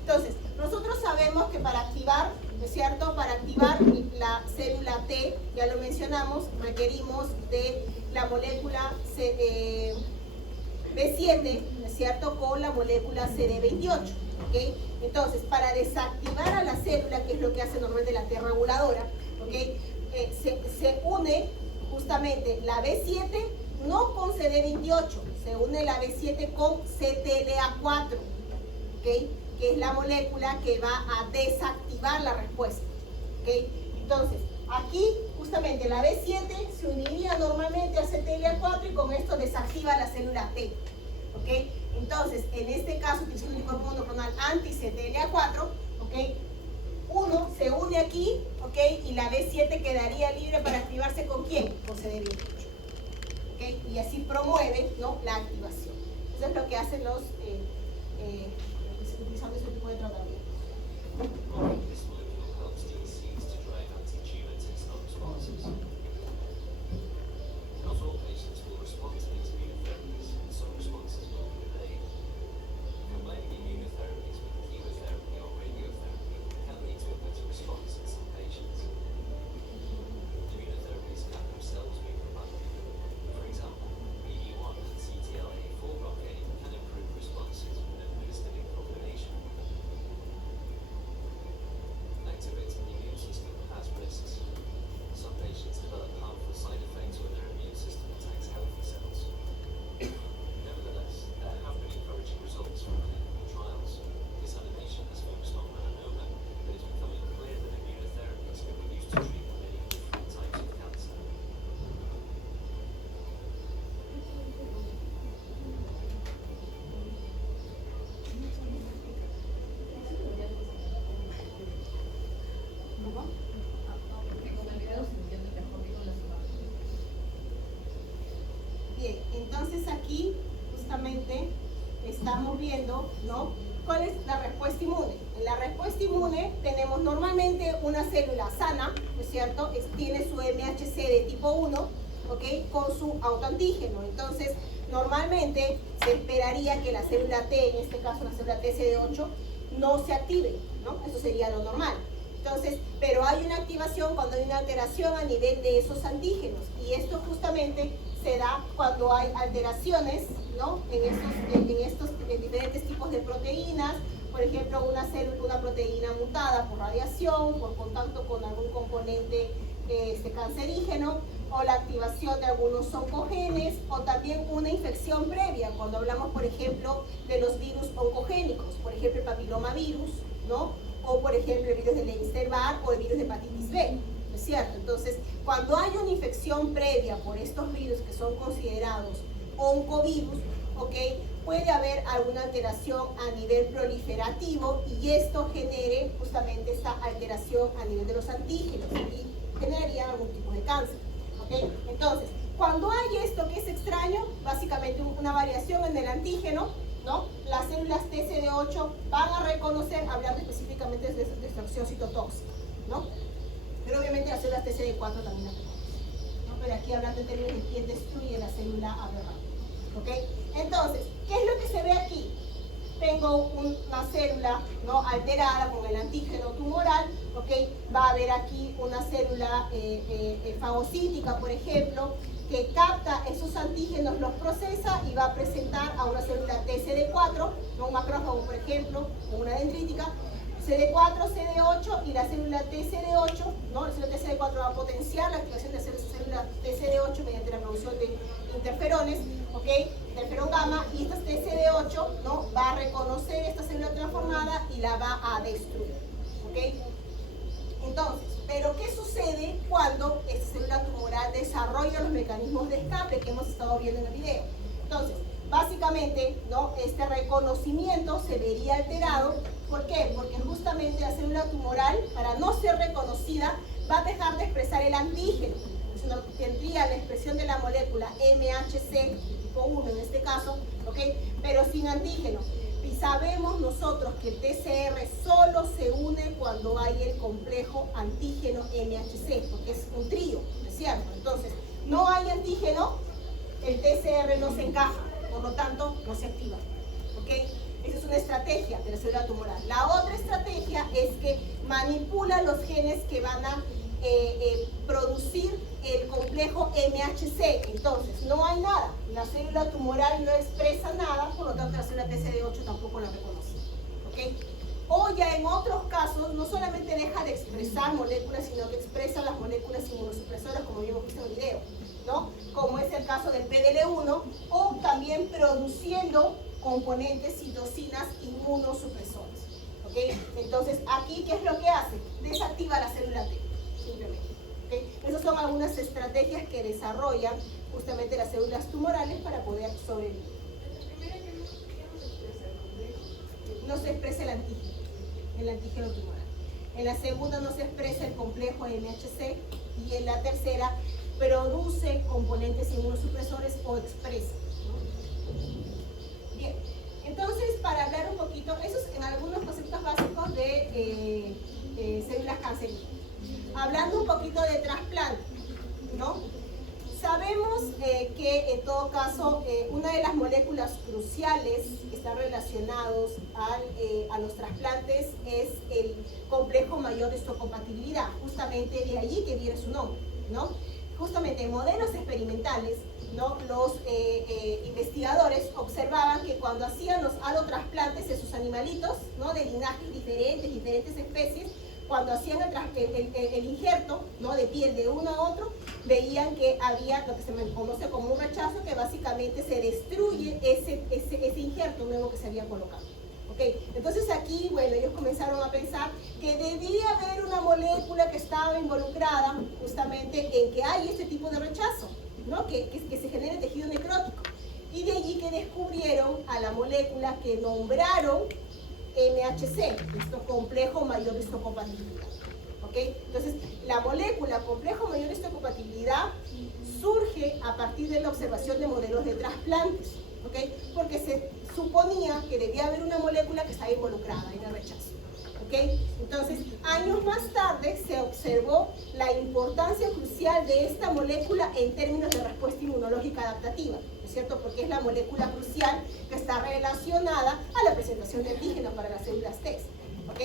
Entonces, nosotros sabemos que para activar, ¿no es cierto? Para activar la célula T, ya lo mencionamos, requerimos de la molécula B7, ¿no es cierto?, con la molécula CD28, ¿ok? Entonces, para desactivar a la célula, que es lo que hace normalmente la T reguladora, ¿ok? Se une justamente la B7 no con CD28, se une la B7 con CTLA4, ¿ok? Que es la molécula que va a desactivar la respuesta, ¿ok? Entonces, aquí justamente la B7 se uniría normalmente a CTLA4 y con esto desactiva la célula T, ¿ok? Entonces, en este caso, utilizando un anticuerpo monoclonal anti-CTLA4, ¿ok? Uno se une aquí, ¿ok? Y la B7 quedaría libre para activarse ¿con quién? Con CD28, ¿ok? Y así promueve, ¿no?, la activación. Eso es lo que hacen los utilizando este tipo de tratamiento. estamos viendo, ¿no? ¿Cuál es la respuesta inmune? En la respuesta inmune tenemos normalmente una célula sana, ¿no es cierto? Tiene su MHC de tipo 1, ¿ok? Con su autoantígeno. Entonces, normalmente se esperaría que la célula T, en este caso la célula TCD8, no se active, ¿no? Eso sería lo normal. Entonces, pero hay una activación cuando hay una alteración a nivel de esos antígenos, y esto justamente se da cuando hay alteraciones, ¿no? en diferentes tipos de proteínas, por ejemplo, una proteína mutada por radiación, por contacto con algún componente cancerígeno, o la activación de algunos oncogenes, o también una infección previa, cuando hablamos, por ejemplo, de los virus oncogénicos, por ejemplo, el papilomavirus, ¿no? O, por ejemplo, el virus de Epstein-Barr o el virus de hepatitis B, ¿no es cierto? Entonces, cuando hay una infección previa por estos virus que son considerados oncovirus, ¿ok? Puede haber alguna alteración a nivel proliferativo, y esto genere justamente esta alteración a nivel de los antígenos y generaría algún tipo de cáncer, ¿ok? Entonces, cuando hay esto que es extraño, básicamente una variación en el antígeno, ¿no? Las células TCD8 van a reconocer, hablando específicamente de extracción citotóxica, ¿no? Pero obviamente las células TCD4 también las reconocen, ¿no? Pero aquí hablando en términos de quién destruye la célula aberrante, ¿ok? Entonces, ¿qué es lo que se ve aquí? Tengo una célula, ¿no? Alterada con el antígeno tumoral, ¿ok? Va a haber aquí una célula fagocítica, por ejemplo, que capta esos antígenos, los procesa y va a presentar a una célula TCD4, ¿no? Un macrófago, por ejemplo, o una dendrítica, CD4, CD8, y la célula TCD8, ¿no? La célula TCD4 va a potenciar la activación de la célula TCD8 mediante la producción de interferones, ¿ok? Interferón gamma, y esta TCD8, ¿no? Va a reconocer esta célula transformada y la va a destruir, ¿ok? Entonces, ¿pero qué sucede cuando esta célula tumoral desarrolla los mecanismos de escape que hemos estado viendo en el video? Entonces, básicamente, ¿no? Este reconocimiento se vería alterado. ¿Por qué? Porque justamente la célula tumoral, para no ser reconocida, va a dejar de expresar el antígeno. Entonces, tendría la expresión de la molécula MHC, tipo 1 en este caso, ¿ok? Pero sin antígeno. Y sabemos nosotros que el TCR solo se une cuando hay el complejo antígeno MHC, porque es un trío, ¿no es cierto? Entonces, no hay antígeno, el TCR no se encaja, por lo tanto, no se activa, ¿ok? Esa es una estrategia de la célula tumoral. La otra estrategia es que manipula los genes que van a producir el complejo MHC. Entonces, no hay nada. La célula tumoral no expresa nada, por lo tanto la célula TCD8 tampoco la reconoce, ¿ok? O ya en otros casos, no solamente deja de expresar moléculas, sino que expresa las moléculas inmunosupresoras, como hemos visto en el video, ¿no? Como es el caso del PDL1, o también produciendo componentes citocinas inmunosupresores, ¿ok? Entonces, aquí, ¿qué es lo que hace? Desactiva la célula T, simplemente, ¿ok? Esas son algunas estrategias que desarrollan justamente las células tumorales para poder sobrevivir. No se expresa el antígeno tumoral. En la segunda no se expresa el complejo MHC, y en la tercera produce componentes inmunosupresores o expresa, ¿no? Bien, entonces, para hablar un poquito, esos en algunos conceptos básicos de células cancerígenas. Hablando un poquito de trasplante, ¿no? Sabemos que en todo caso una de las moléculas cruciales que están relacionados a los trasplantes es el complejo mayor de histocompatibilidad. Justamente de allí que viene su nombre, ¿no? Justamente en modelos experimentales, ¿no? Los investigadores observaban que cuando hacían los alotrasplantes de sus animalitos, ¿no? De linajes diferentes especies, cuando hacían el injerto, ¿no? De piel de uno a otro, veían que había lo que se conoce como un rechazo, que básicamente se destruye ese injerto nuevo que se había colocado. ¿Okay? Entonces aquí, bueno, ellos comenzaron a pensar que debía haber una molécula que estaba involucrada justamente en que hay este tipo de rechazo, ¿no? que se genere tejido necrótico. Y de allí que descubrieron a la molécula que nombraron MHC, esto complejo mayor de histocompatibilidad. ¿Okay? Entonces, la molécula complejo mayor de histocompatibilidad surge a partir de la observación de modelos de trasplantes. ¿ok? Porque se suponía que debía haber una molécula que estaba involucrada en el rechazo, ¿ok? Entonces, años más tarde se observó la importancia crucial de esta molécula en términos de respuesta inmunológica adaptativa, ¿no es cierto? Porque es la molécula crucial que está relacionada a la presentación de antígenos para las células T, ¿ok?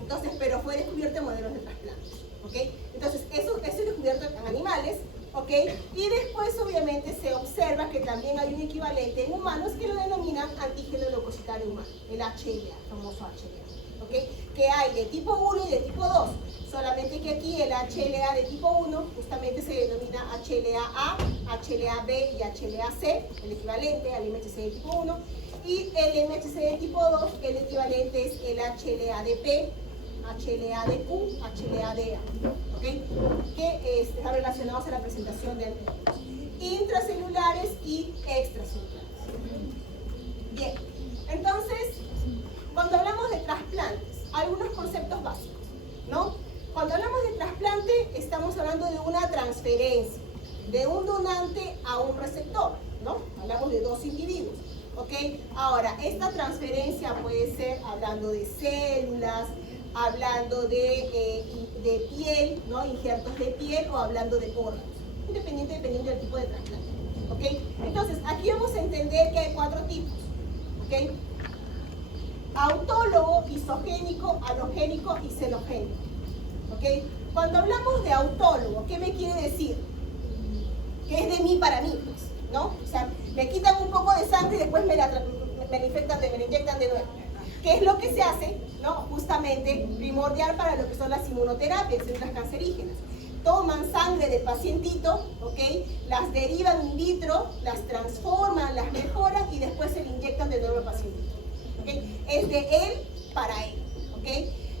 Entonces, pero fue descubierto en modelos de trasplantes, ¿ok? Entonces, eso es descubierto en animales, ¿ok? Y después, obviamente, se observa que también hay un equivalente en humanos que lo denominan antígeno leucocitario humano, el HLA, famoso HLA, ¿ok? Que hay de tipo 1 y de tipo 2, solamente que aquí el HLA de tipo 1 justamente se denomina HLA-A, HLA-B y HLA-C, el equivalente al MHC de tipo 1, y el MHC de tipo 2, el equivalente es el HLA-DP, HLA-DQ, HLA-DA, ¿ok? Que están relacionados a la presentación de antígenos intracelulares y extracelulares. Bien, entonces, cuando hablamos de trasplantes, algunos conceptos básicos, ¿no? Cuando hablamos de trasplante, estamos hablando de una transferencia de un donante a un receptor, ¿no? Hablamos de dos individuos, ¿ok? Ahora, esta transferencia puede ser hablando de células, hablando de piel, ¿no? Injertos de piel, o hablando de órganos, dependiendo del tipo de trasplante, ¿ok? Entonces, aquí vamos a entender que hay 4 tipos, ¿ok? Autólogo, isogénico, halogénico y celogénico, ¿ok? Cuando hablamos de autólogo, ¿qué me quiere decir? Que es de mí para mí, pues, ¿no? O sea, me quitan un poco de sangre y después me la inyectan de nuevo. ¿Qué es lo que se hace? ¿No? Justamente primordial para lo que son las inmunoterapias, células cancerígenas. Toman sangre del pacientito, ¿ok? Las derivan in vitro, las transforman, las mejoran y después se le inyectan de nuevo al pacientito, ¿ok? Es de él para él, ¿ok?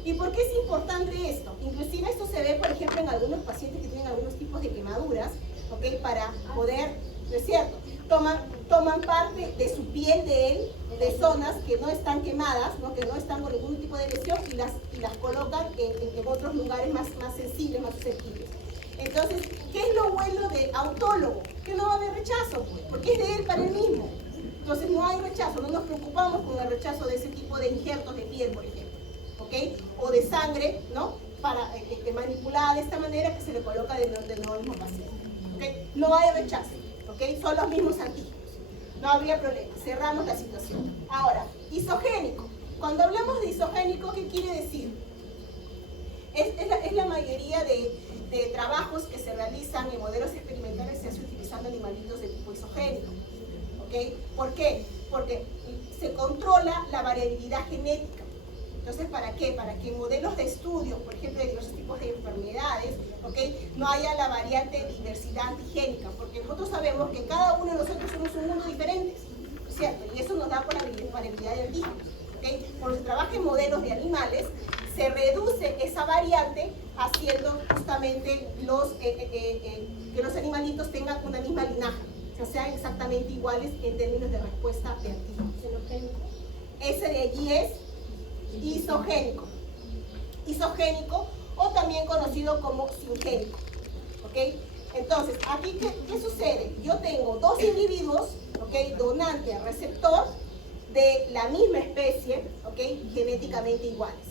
¿Y por qué es importante esto? Inclusive esto se ve, por ejemplo, en algunos pacientes que tienen algunos tipos de quemaduras, ¿ok? Para poder, ¿no es cierto? Toman parte de su piel de él, de zonas que no están quemadas, ¿no? Que no están con ningún tipo de lesión, y las colocan en otros lugares más sensibles, más susceptibles. Entonces, ¿qué es lo bueno de autólogo? Que no va a haber rechazo, pues, porque es de él para él mismo. Entonces no hay rechazo, no nos preocupamos con el rechazo de ese tipo de injertos de piel, por ejemplo, ¿ok? O de sangre, ¿no? Manipulada de esta manera, que se le coloca de nuevo al mismo paciente, ¿ok? No hay rechazo, ¿ok? Son los mismos antígenos. No habría problema, cerramos la situación. Ahora, isogénico. Cuando hablamos de isogénico, ¿qué quiere decir? Es la mayoría de trabajos que se realizan en modelos experimentales, se hace utilizando animalitos de tipo isogénico, ¿ok? ¿Por qué? Porque se controla la variabilidad genética. Entonces, ¿para qué? Para que en modelos de estudio, por ejemplo, de diversos tipos de enfermedades, ¿ok? No haya la variante de diversidad antigénica, porque nosotros sabemos que cada uno de nosotros somos un mundo diferente, ¿cierto? Y eso nos da por la variabilidad de antígenos, ¿ok? Cuando se trabaja en modelos de animales, se reduce esa variante haciendo justamente que los animalitos tengan una misma linaje, que sean exactamente iguales en términos de respuesta de antígenos. Ese de allí es isogénico. Isogénico, o también conocido como singénico, ¿ok? Entonces, aquí, ¿qué sucede? Yo tengo dos individuos, ¿ok? Donante, receptor, de la misma especie, ¿ok? Genéticamente iguales,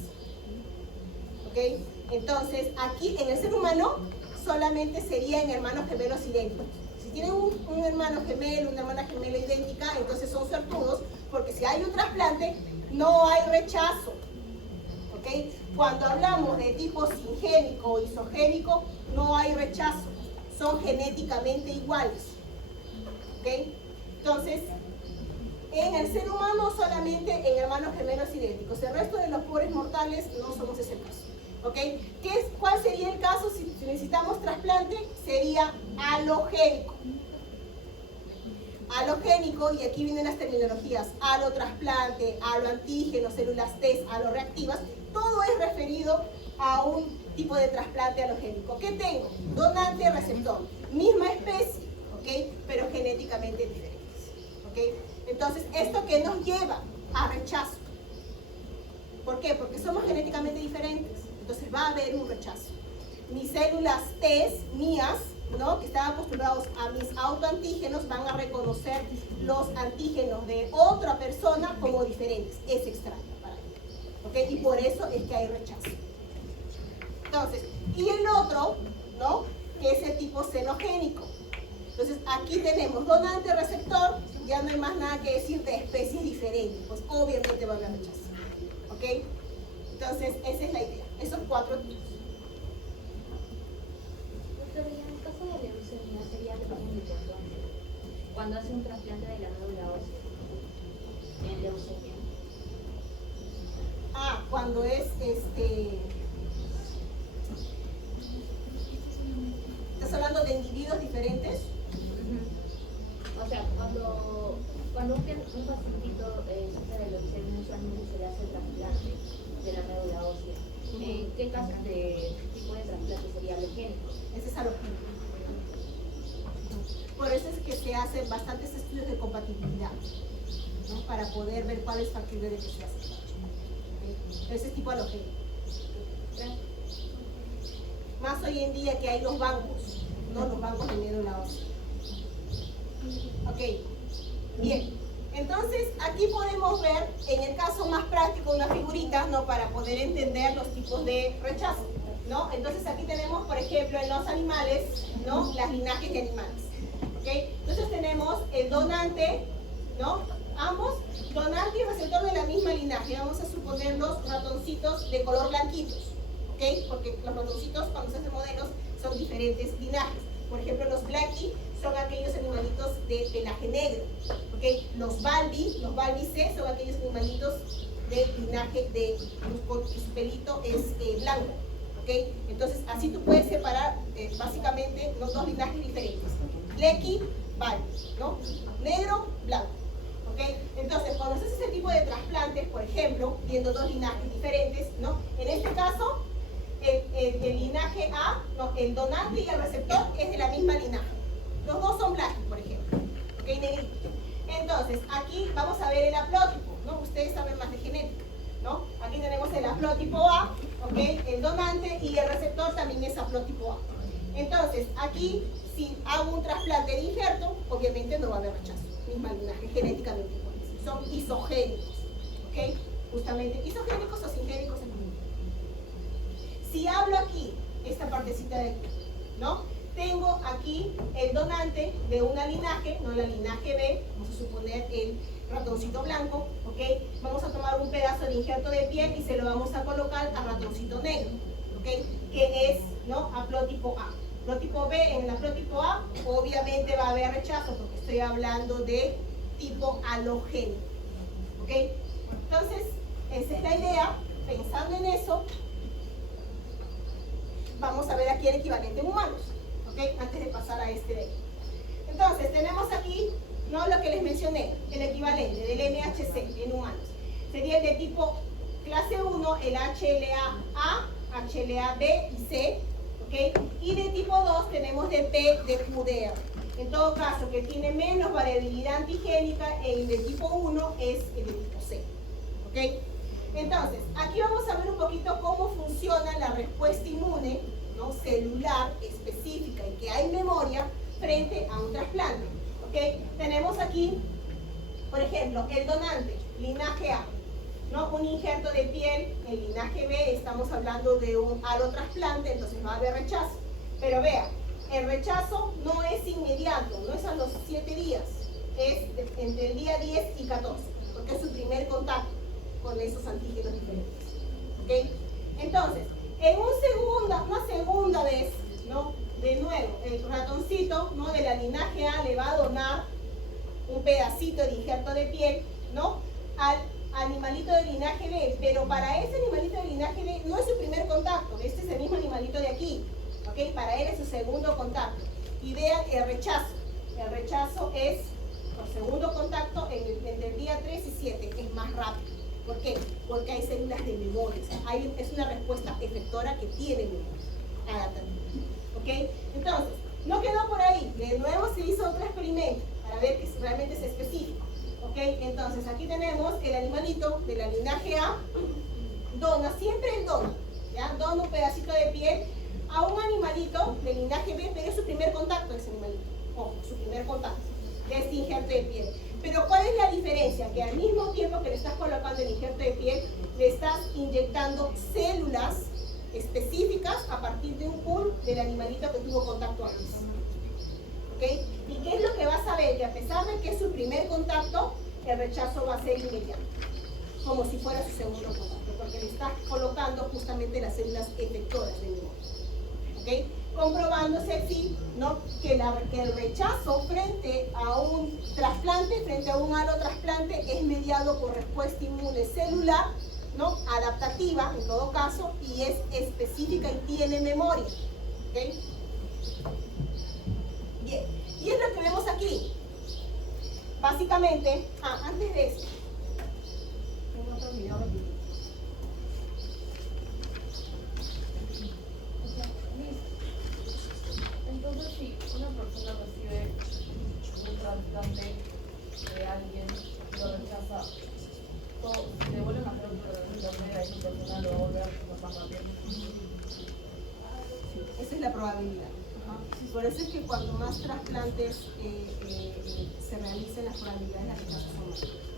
¿ok? Entonces, aquí en el ser humano solamente serían hermanos gemelos idénticos. Si tienen un hermano gemelo, una hermana gemela idéntica, entonces son suertudos, porque si hay un trasplante, no hay rechazo, ¿ok? Cuando hablamos de tipo singénico o isogénico, no hay rechazo, son genéticamente iguales, ¿ok? Entonces, en el ser humano solamente en hermanos gemelos idénticos, el resto de los pobres mortales no somos ese caso, ¿ok? ¿Cuál sería el caso si necesitamos trasplante? Sería halogénico. Halogénico, y aquí vienen las terminologías: alotrasplante, aloantígeno, células T, aloreactivas, todo es referido a un tipo de trasplante halogénico. ¿Qué tengo? Donante y receptor, misma especie, ¿ok? Pero genéticamente diferentes, ¿ok? Entonces, ¿esto qué nos lleva? A rechazo. ¿Por qué? Porque somos genéticamente diferentes, entonces va a haber un rechazo. Mis células T mías ¿no? Que están acostumbrados a mis autoantígenos van a reconocer los antígenos de otra persona como diferentes. Es extraño para ellos. ¿Ok? Y por eso es que hay rechazo. Entonces, y el otro, ¿no? Que es el tipo xenogénico. Entonces, aquí tenemos donante, receptor, ya no hay más nada que decir de especies diferentes, pues obviamente va a haber rechazo. ¿Ok? Entonces, esa es la idea. Esos 4 tipos. Doctor, y en el caso de leucemia sería lo mismo entonces, cuando hace un trasplante de la médula ósea en leucemia. Ah, cuando es ¿estás hablando de individuos diferentes? O sea, cuando un pacientito sufre de leucemia, usualmente se le hace trasplante de la médula ósea. ¿En qué casos de tipo de trasplante sería alogénico? Ese es alogénico. Por eso es que se hacen bastantes estudios de compatibilidad, ¿no? Para poder ver cuál es factible de que se hace. ¿Okay? Ese es tipo alogénico. Más hoy en día que hay los bancos, ¿no? Los bancos de médula ósea. Ok, bien. Entonces, aquí podemos ver, en el caso más práctico, una figurita, ¿no? Para poder entender los tipos de rechazo, ¿no? Entonces, aquí tenemos, por ejemplo, en los animales, ¿no? Las linajes de animales, ¿ok? Entonces, tenemos el donante, ¿no? Ambos, donante y receptor de la misma linaje. Vamos a suponer los ratoncitos de color blanquitos, ¿ok? Porque los ratoncitos, cuando se hacen modelos, son diferentes linajes. Por ejemplo, los blackie son aquellos animalitos de pelaje negro, ¿ok? Los Balbi C son aquellos animalitos de linaje de su pelito es blanco, ¿ok? Entonces, así tú puedes separar básicamente los 2 linajes diferentes. Lecky, Balbi, ¿no? Negro, blanco, ¿ok? Entonces, cuando haces ese tipo de trasplantes, por ejemplo, viendo 2 linajes diferentes, ¿no? En este caso, el linaje A, no, el donante y el receptor es de la misma linaje. Los 2 son blancos, por ejemplo. ¿Ok? Negrito. Entonces, aquí vamos a ver el haplótipo, ¿no? Ustedes saben más de genética, ¿no? Aquí tenemos el haplótipo A, ¿ok? El donante y el receptor también es haplótipo A. Entonces, aquí, si hago un trasplante de injerto, obviamente no va a haber rechazo. Misma linaje, genéticamente iguales. Son isogénicos, ¿ok? Justamente, isogénicos o singénicos en el mismo. Si hablo aquí, esta partecita de aquí, ¿no? Tengo aquí el donante de una linaje, no la linaje B, vamos a suponer el ratoncito blanco, ¿ok? Vamos a tomar un pedazo de injerto de piel y se lo vamos a colocar al ratoncito negro, ¿ok? Que es, ¿no? Haplótipo A. Haplótipo B, en el haplótipo A, obviamente va a haber rechazo porque estoy hablando de tipo halogénico, ¿ok? Entonces, esa es la idea. Pensando en eso, vamos a ver aquí el equivalente en humanos. ¿Okay? Antes de pasar a este de aquí. Entonces, tenemos aquí, ¿no? Lo que les mencioné, el equivalente del MHC en humanos. Sería el de tipo clase 1, el HLA-A, HLA-B y C, ¿ok? Y de tipo 2 tenemos de P, de Q, de R. En todo caso, que tiene menos variabilidad antigénica, el de tipo 1 es el de tipo C, ¿ok? Entonces, aquí vamos a ver un poquito cómo funciona la respuesta inmune, ¿no? Celular específica y que hay memoria frente a un trasplante, ¿ok? Tenemos aquí, por ejemplo, el donante, linaje A, ¿no? Un injerto de piel, el linaje B, estamos hablando de un alotrasplante, entonces va a haber rechazo. Pero vea, el rechazo no es inmediato, no es a los 7 días, es entre el día 10 y 14, porque es su primer contacto con esos antígenos diferentes, ¿ok? Entonces, en una segunda vez, ¿no? De nuevo, el ratoncito, ¿no? De la linaje A le va a donar un pedacito de injerto de piel, ¿no? Al animalito de linaje B, pero para ese animalito de linaje B no es su primer contacto, este es el mismo animalito de aquí, ¿ok? Para él es su segundo contacto. Y vean el rechazo es por segundo contacto entre el día 3 y 7, es más rápido. ¿Por qué? Porque hay células de memoria, o sea, es una respuesta efectora que tiene memoria adaptativa, ¿ok? Entonces, no quedó por ahí, de nuevo se hizo otro experimento para ver que realmente es específico, ¿ok? Entonces, aquí tenemos el animalito de la linaje A, dona, siempre el dona, ¿ya? Dona un pedacito de piel a un animalito de linaje B, pero es su primer contacto ese animalito. Ojo, su primer contacto de este injerto de piel. Pero ¿cuál es la diferencia? Que al mismo tiempo que le estás colocando el injerto de piel, le estás inyectando células específicas a partir de un pool del animalito que tuvo contacto antes. ¿Okay? ¿Y qué es lo que vas a ver? Que a pesar de que es su primer contacto, el rechazo va a ser inmediato, como si fuera su segundo contacto, porque le estás colocando justamente las células efectoras del inmune. ¿Okay? Comprobándose así, ¿no? que el rechazo frente a un trasplante, frente a un alotrasplante, es mediado por respuesta inmune celular, ¿no? Adaptativa en todo caso, y es específica y tiene memoria. ¿Okay? Bien, y es lo que vemos aquí. Básicamente, antes de eso, tengo otro video aquí. Entonces, si una persona recibe un trasplante de alguien y lo rechaza, si le vuelven a hacer un trasplante, a esa persona lo va a volver a rechazar también. Esa es la probabilidad. Por eso es que cuanto más trasplantes se realicen, las probabilidades de rechazo son mayores.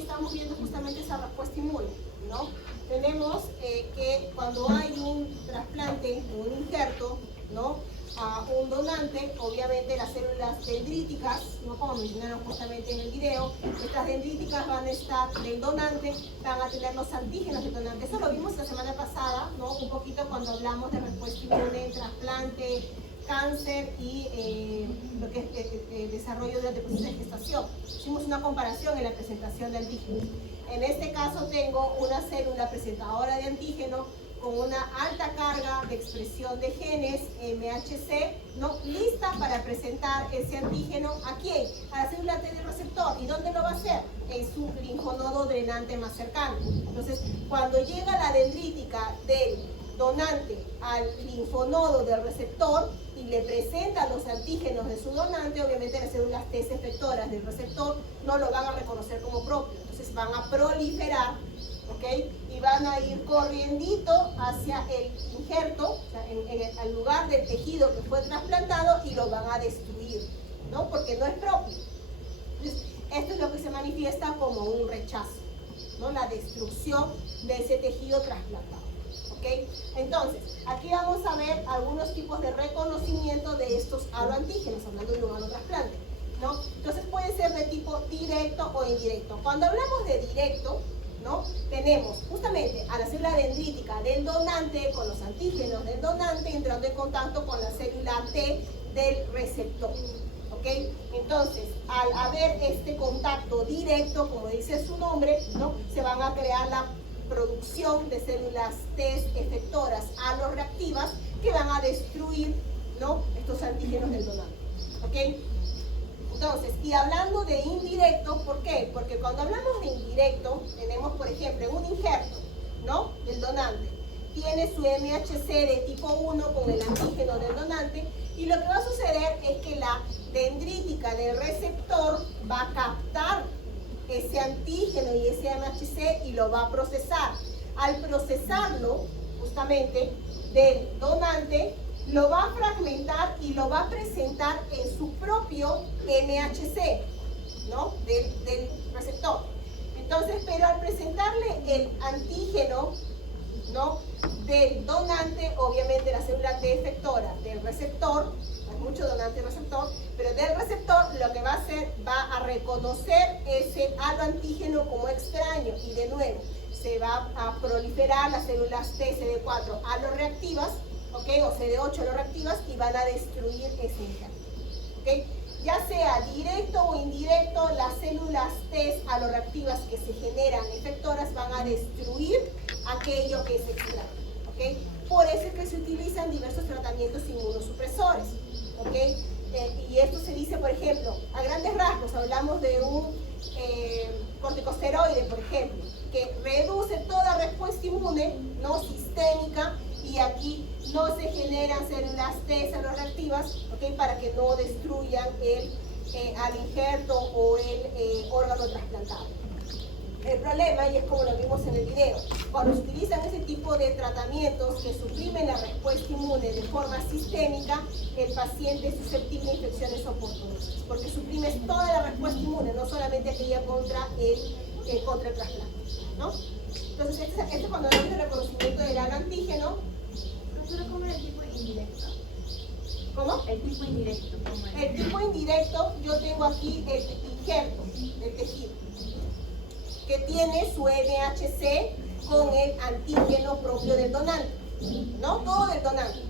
estamos viendo justamente esa respuesta inmune, ¿no? Tenemos que cuando hay un trasplante, un injerto, ¿no? A un donante, obviamente las células dendríticas, ¿no? Como mencionaron justamente en el video, estas dendríticas van a estar del donante, van a tener los antígenos del donante. Eso lo vimos la semana pasada, ¿no? Un poquito cuando hablamos de respuesta inmune, trasplante, cáncer y lo que es desarrollo durante el proceso de gestación. Hicimos una comparación en la presentación de antígenos. En este caso tengo una célula presentadora de antígeno con una alta carga de expresión de genes MHC, ¿no? Lista para presentar ese antígeno ¿a quién? A la célula T del receptor. ¿Y dónde lo va a hacer? En su linfonodo drenante más cercano. Entonces, cuando llega la dendrítica del donante al linfonodo del receptor y le presenta los antígenos de su donante, obviamente las células T efectoras del receptor no lo van a reconocer como propio. Entonces van a proliferar, ¿ok? Y van a ir corriendito hacia el injerto, o sea, al lugar del tejido que fue trasplantado y lo van a destruir, ¿no? Porque no es propio. Entonces, esto es lo que se manifiesta como un rechazo, ¿no? La destrucción de ese tejido trasplantado. ¿Okay? Entonces, aquí vamos a ver algunos tipos de reconocimiento de estos haloantígenos, hablando de un halotrasplante, ¿no? Entonces puede ser de tipo directo o indirecto. Cuando hablamos de directo, ¿no? Tenemos justamente a la célula dendrítica del donante con los antígenos del donante entrando en contacto con la célula T del receptor. ¿Ok? Entonces, al haber este contacto directo, como dice su nombre, ¿no? Se van a crear la producción de células T efectoras aloreactivas que van a destruir, ¿no? Estos antígenos del donante. ¿Ok? Entonces, y hablando de indirecto, ¿por qué? Porque cuando hablamos de indirecto, tenemos, por ejemplo, un injerto, ¿no? Del donante. Tiene su MHC de tipo 1 con el antígeno del donante y lo que va a suceder es que la dendrítica del receptor va a captar ese antígeno y ese MHC y lo va a procesar. Al procesarlo, justamente, del donante, lo va a fragmentar y lo va a presentar en su propio MHC, ¿no? Del receptor. Entonces, pero al presentarle el antígeno, ¿no? Del donante, obviamente la célula T efectora del receptor, hay mucho donante y receptor, pero del receptor lo que va a hacer, va a reconocer ese haloantígeno como extraño y de nuevo se va a proliferar las células T CD4 aloreactivas, ¿ok? O CD8 aloreactivas y van a destruir ese injerto, ¿ok? Ya sea directo o indirecto, las células T aloreactivas que se generan efectoras van a destruir aquello que es extraño, ¿ok? Por eso es que se utilizan diversos tratamientos inmunosupresores, ¿ok? Y esto se dice, por ejemplo, a grandes rasgos, hablamos de un corticosteroide, por ejemplo, que reduce toda respuesta inmune, no sistémica, y aquí no se generan células T aloreactivas, ¿ok? Para que no destruyan al injerto o el órgano trasplantado. El problema, y es como lo vimos en el video, cuando se utilizan ese tipo de tratamientos que suprimen la respuesta inmune de forma sistémica, el paciente es susceptible a infecciones oportunistas, porque suprimes toda la respuesta inmune, no solamente aquella contra el trasplante, ¿no? Entonces, este es cuando hablamos de reconocimiento del haloantígeno. ¿Cómo es el tipo indirecto? ¿Cómo? El tipo indirecto, ¿cómo es? El tipo indirecto, yo tengo aquí el injerto del tejido, que tiene su MHC con el antígeno propio del donante, ¿no? Todo del donante.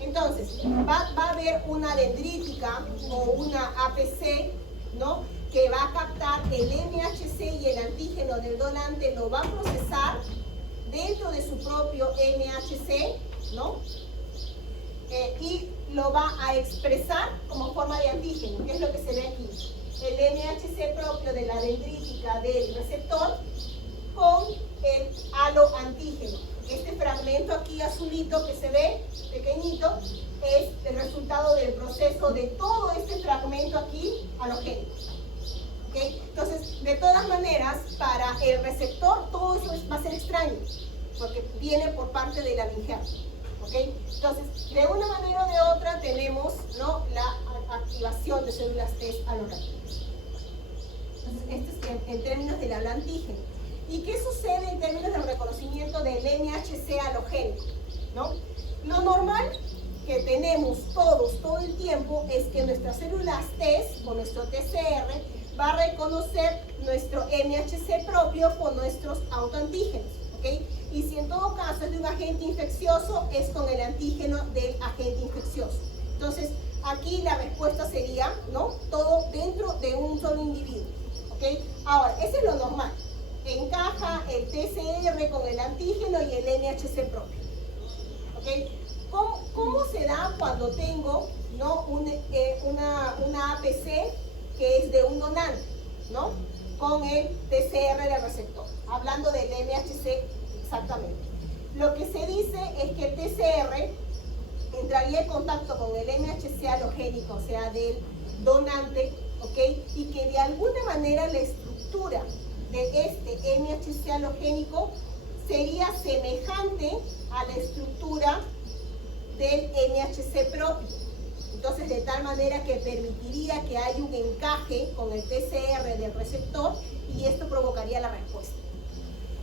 Entonces, va a haber una dendrítica o una APC, ¿no? Que va a captar el MHC y el antígeno del donante, lo va a procesar dentro de su propio MHC, ¿no? Y lo va a expresar como forma de antígeno, que es lo que se ve aquí. El MHC propio de la dendrítica del receptor con el haloantígeno. Este fragmento aquí azulito que se ve, pequeñito, es el resultado del proceso de todo este fragmento aquí halogénico. ¿Okay? Entonces, de todas maneras, para el receptor todo eso va a ser extraño, porque viene por parte del injerto. ¿Okay? Entonces, de una manera o de otra tenemos, ¿no? La activación de células T aloreactivas. Entonces, esto es en términos del haloantígeno. ¿Y qué sucede en términos del reconocimiento del MHC halogénico? ¿No? Lo normal que tenemos todos, todo el tiempo, es que nuestras células T o nuestro TCR va a reconocer nuestro MHC propio con nuestros autoantígenos, ¿ok? Y si en todo caso es de un agente infeccioso, es con el antígeno del agente infeccioso. Entonces, aquí la respuesta sería, ¿no? Todo dentro de un solo individuo, ¿ok? Ahora, eso es lo normal. Encaja el TCR con el antígeno y el MHC propio, ¿ok? ¿Cómo se da cuando tengo, ¿no? una APC que es de un donante, ¿no? Con el TCR del receptor, hablando del MHC exactamente. Lo que se dice es que el TCR entraría en contacto con el MHC halogénico, o sea, del donante, ¿ok? Y que de alguna manera la estructura de este MHC halogénico sería semejante a la estructura del MHC propio. Entonces, de tal manera que permitiría que haya un encaje con el TCR del receptor y esto provocaría la respuesta,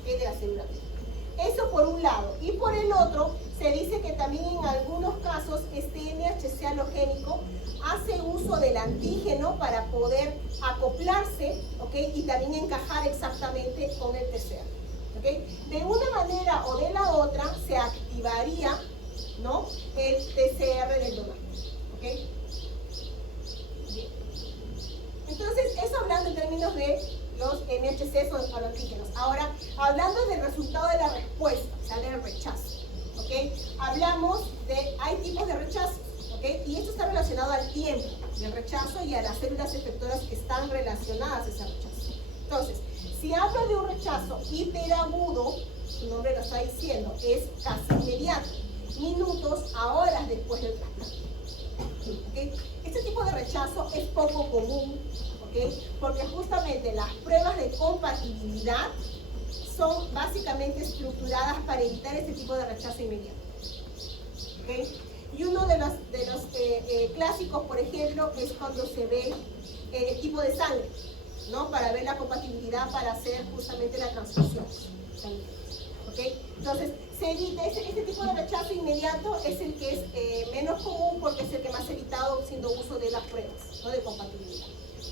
¿okay? De la célula T. Eso por un lado. Y por el otro, se dice que también en algunos casos este MHC halogénico hace uso del antígeno para poder acoplarse, ¿okay? Y también encajar exactamente con el TCR, ¿okay? De una manera o de la otra se activaría, ¿no? El TCR del donante, ¿ok? Entonces, eso hablando en términos de los MHCs o de los antígenos. Ahora, hablando del resultado de la respuesta, o sea, del rechazo, ¿ok? Hablamos de, hay tipos de rechazo, ¿ok? Y esto está relacionado al tiempo del rechazo y a las células efectoras que están relacionadas a ese rechazo. Entonces, si hablo de un rechazo hiperagudo, su nombre lo está diciendo, es casi inmediato, minutos a horas después del trasplante. ¿Okay? Este tipo de rechazo es poco común, ¿okay? Porque justamente las pruebas de compatibilidad son básicamente estructuradas para evitar este tipo de rechazo inmediato. ¿Okay? Y uno de los clásicos, por ejemplo, es cuando se ve el tipo de sangre, ¿no? Para ver la compatibilidad para hacer justamente la transfusión. ¿Okay? Entonces, se evita este tipo de rechazo inmediato, es el que es menos común porque es el que más evitado haciendo uso de las pruebas, ¿no? De compatibilidad.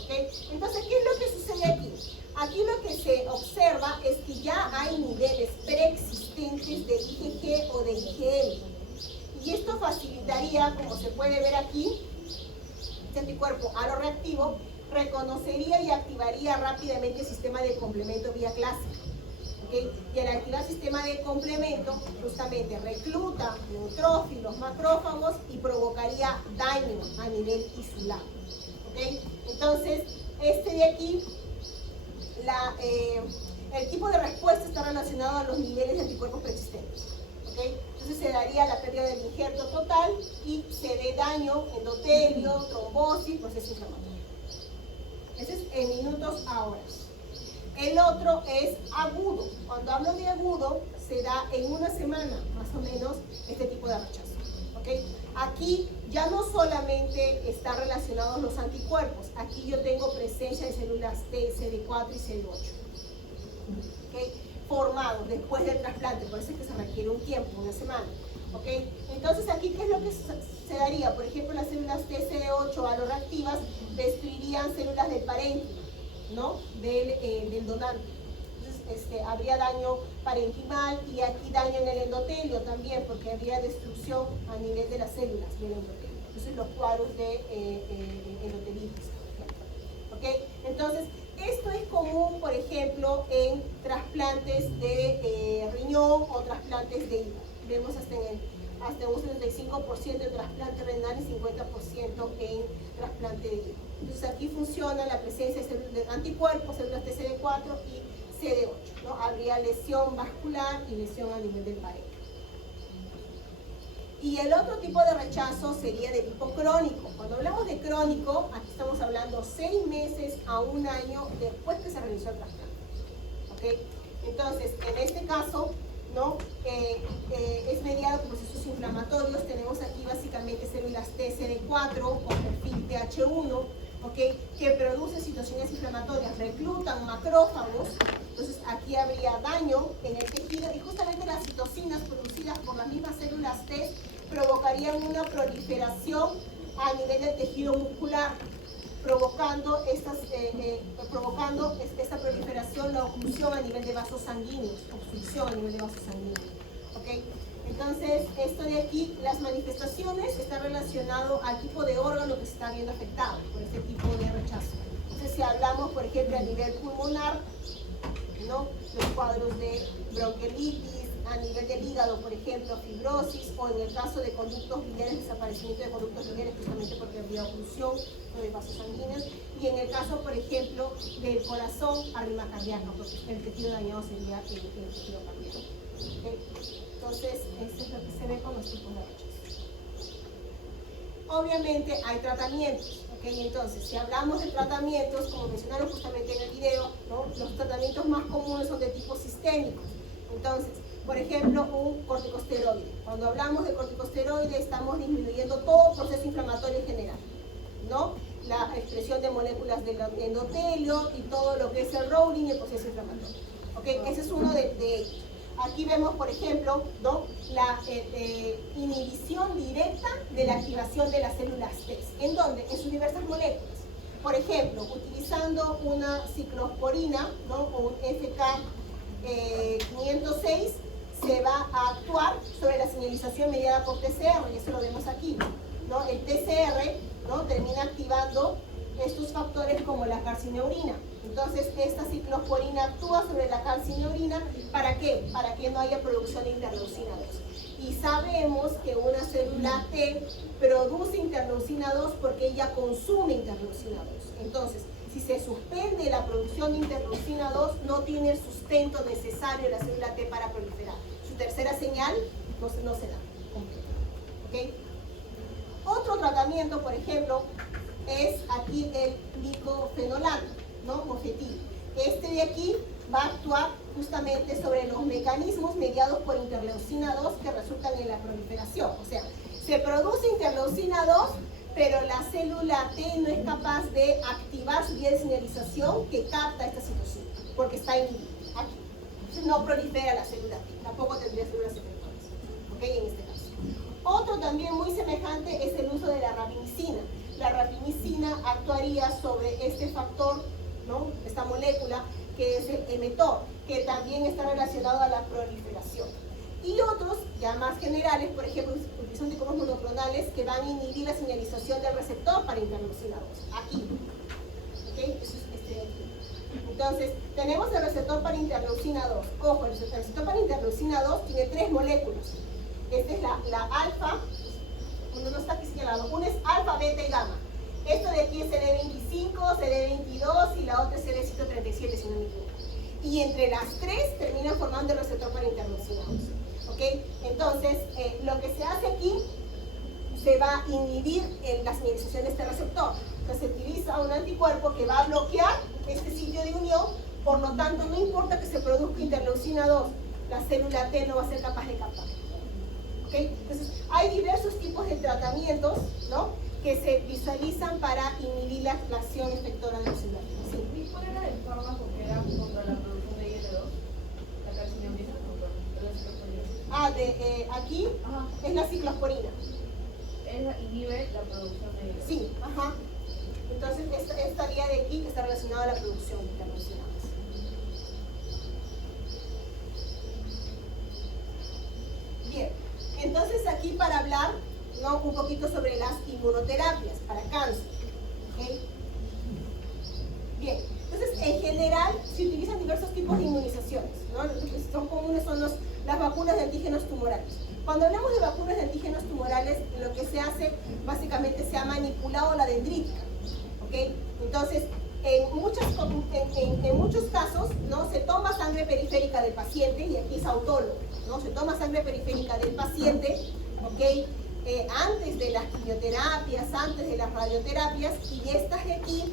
¿Okay? Entonces, ¿qué es lo que sucede aquí? Aquí lo que se observa es que ya hay niveles preexistentes de IgG o de IgM. Y esto facilitaría, como se puede ver aquí, este anticuerpo aloreactivo reconocería y activaría rápidamente el sistema de complemento vía clásica. ¿Okay? Y al activar el sistema de complemento, justamente recluta neutrófilos, macrófagos y provocaría daño a nivel tisular. ¿Okay? Entonces, este de aquí, el tipo de respuesta está relacionado a los niveles de anticuerpos persistentes. ¿Okay? Entonces se daría la pérdida del injerto total y se ve daño, endotelio, trombosis, proceso inflamatorio. Ese es en minutos a horas. El otro es agudo. Cuando hablo de agudo, se da en una semana, más o menos, este tipo de rechazo. ¿Okay? Aquí ya no solamente están relacionados los anticuerpos, aquí yo tengo presencia de células T, CD4 y CD8. ¿Okay? Formados después del trasplante, por eso es que se requiere un tiempo, una semana. ¿Okay? Entonces aquí, ¿qué es lo que se daría? Por ejemplo, las células T, CD8 aloreactivas destruirían células del parénquima, ¿no? Del donante. Entonces, habría daño parenquimal y aquí daño en el endotelio también, porque habría destrucción a nivel de las células del endotelio. Entonces, los cuadros de endotelitis. ¿Okay? Entonces, esto es común, por ejemplo, en trasplantes de riñón o trasplantes de hígado. Vemos hasta un 75% de trasplante renal y 50% en trasplante de hígado. Entonces aquí funciona la presencia de anticuerpos, células TCD4 y CD8, ¿no? Habría lesión vascular y lesión a nivel del parénquima. Y el otro tipo de rechazo sería de tipo crónico. Cuando hablamos de crónico, aquí estamos hablando 6 meses a 1 año después que se realizó el trasplante. ¿Okay? Entonces, en este caso, ¿no? Es mediado por procesos inflamatorios. Tenemos aquí básicamente células TCD4 con perfil TH1, ¿okay? Que producen citocinas inflamatorias, reclutan macrófagos, entonces aquí habría daño en el tejido y justamente las citocinas producidas por las mismas células T provocarían una proliferación a nivel del tejido muscular, provocando esta proliferación, la oclusión a nivel de vasos sanguíneos, obstrucción a nivel de vasos sanguíneos. ¿Okay? Entonces, esto de aquí, las manifestaciones está relacionado al tipo de órgano que se está viendo afectado por este tipo de rechazo. Entonces, si hablamos, por ejemplo, a nivel pulmonar, ¿no? Los cuadros de bronquiolitis, a nivel del hígado, por ejemplo, fibrosis, o en el caso de conductos biliares, desaparecimiento de conductos biliares, justamente porque había oclusión de vasos sanguíneos, y en el caso, por ejemplo, del corazón, arritmia cardíaca, porque el tejido dañado sería el tejido cardíaco. ¿Okay? Entonces, esto es lo que se ve con los tipos de rechazo. Obviamente hay tratamientos, ¿ok? Entonces, si hablamos de tratamientos, como mencionaron justamente en el video, ¿no? Los tratamientos más comunes son de tipo sistémico. Entonces, por ejemplo, un corticosteroide. Cuando hablamos de corticosteroide, estamos disminuyendo todo proceso inflamatorio en general, ¿no? La expresión de moléculas del endotelio y todo lo que es el rolling y el proceso inflamatorio. ¿Ok? Ese es uno de ellos. Aquí vemos, por ejemplo, ¿no? La inhibición directa de la activación de las células T. ¿En dónde? En sus diversas moléculas. Por ejemplo, utilizando una ciclosporina, ¿no? O un FK506, se va a actuar sobre la señalización mediada por TCR, y eso lo vemos aquí, ¿no? El TCR, ¿no? Termina activando estos factores como la calcineurina. Entonces, esta ciclosporina actúa sobre la calcineurina, ¿para qué? Para que no haya producción de interleucina 2. Y sabemos que una célula T produce interleucina 2 porque ella consume interleucina 2. Entonces, si se suspende la producción de interleucina 2, no tiene el sustento necesario la célula T para proliferar. Su tercera señal no se da. ¿Okay? Otro tratamiento, por ejemplo, es aquí el diclofenolato, ¿no? Mofetil. Este de aquí va a actuar justamente sobre los mecanismos mediados por interleucina 2 que resultan en la proliferación. O sea, se produce interleucina 2, pero la célula T no es capaz de activar su vía de señalización que capta esta citocina, porque está inhibida aquí. Entonces no prolifera la célula T, tampoco tendría células efectoras, ¿ok? En este caso. Otro también muy semejante es el uso de la rapamicina. La rapamicina actuaría sobre este factor, ¿no? Esta molécula que es el emetor, que también está relacionado a la proliferación. Y otros, ya más generales, por ejemplo, utilizan anticuerpos monoclonales que van a inhibir la señalización del receptor para interleucina 2. Aquí. ¿Ok? Eso es este de aquí. Entonces, tenemos el receptor para interleucina 2. Ojo, el receptor para interleucina 2 tiene 3 moléculas. Esta es la alfa, uno no está aquí señalado, una es alfa, beta y gamma. Esto de aquí es CD25, CD22 y la otra es CD137, si no me equivoco. Y entre las tres terminan formando el receptor para interleucina 2. ¿Ok? Entonces, lo que se hace aquí, se va a inhibir la señalización de este receptor. Entonces, se utiliza un anticuerpo que va a bloquear este sitio de unión, por lo tanto, no importa que se produzca interleucina 2, la célula T no va a ser capaz de captar. ¿Ok? Entonces, hay diversos tipos de tratamientos, ¿no? Que se visualizan para inhibir la acción efectora de la célula T. ¿Sí? ¿Y cuál era el fármaco que era contra la producción de IL-2? La calcineurina contra la ciclosporina. Aquí Ajá. es la ciclosporina. Esa inhibe la producción de IL-2. Sí, ajá. Entonces, esta vía de aquí que está relacionada a la producción de interleucina 2. Bien, entonces aquí para hablar, ¿no? Un poquito sobre las inmunoterapias para cáncer. ¿Okay? Bien, entonces en general se utilizan diversos tipos de inmunizaciones, ¿no? Los que son comunes son las vacunas de antígenos tumorales. Cuando hablamos de vacunas de antígenos tumorales, lo que se hace básicamente se ha manipulado la dendrítica. ¿Okay? Entonces, en muchos casos, ¿no? Se toma sangre periférica del paciente, y aquí es autólogo, ¿no? Se toma sangre periférica del paciente, ¿ok? Antes de las quimioterapias, antes de las radioterapias, y estas de aquí,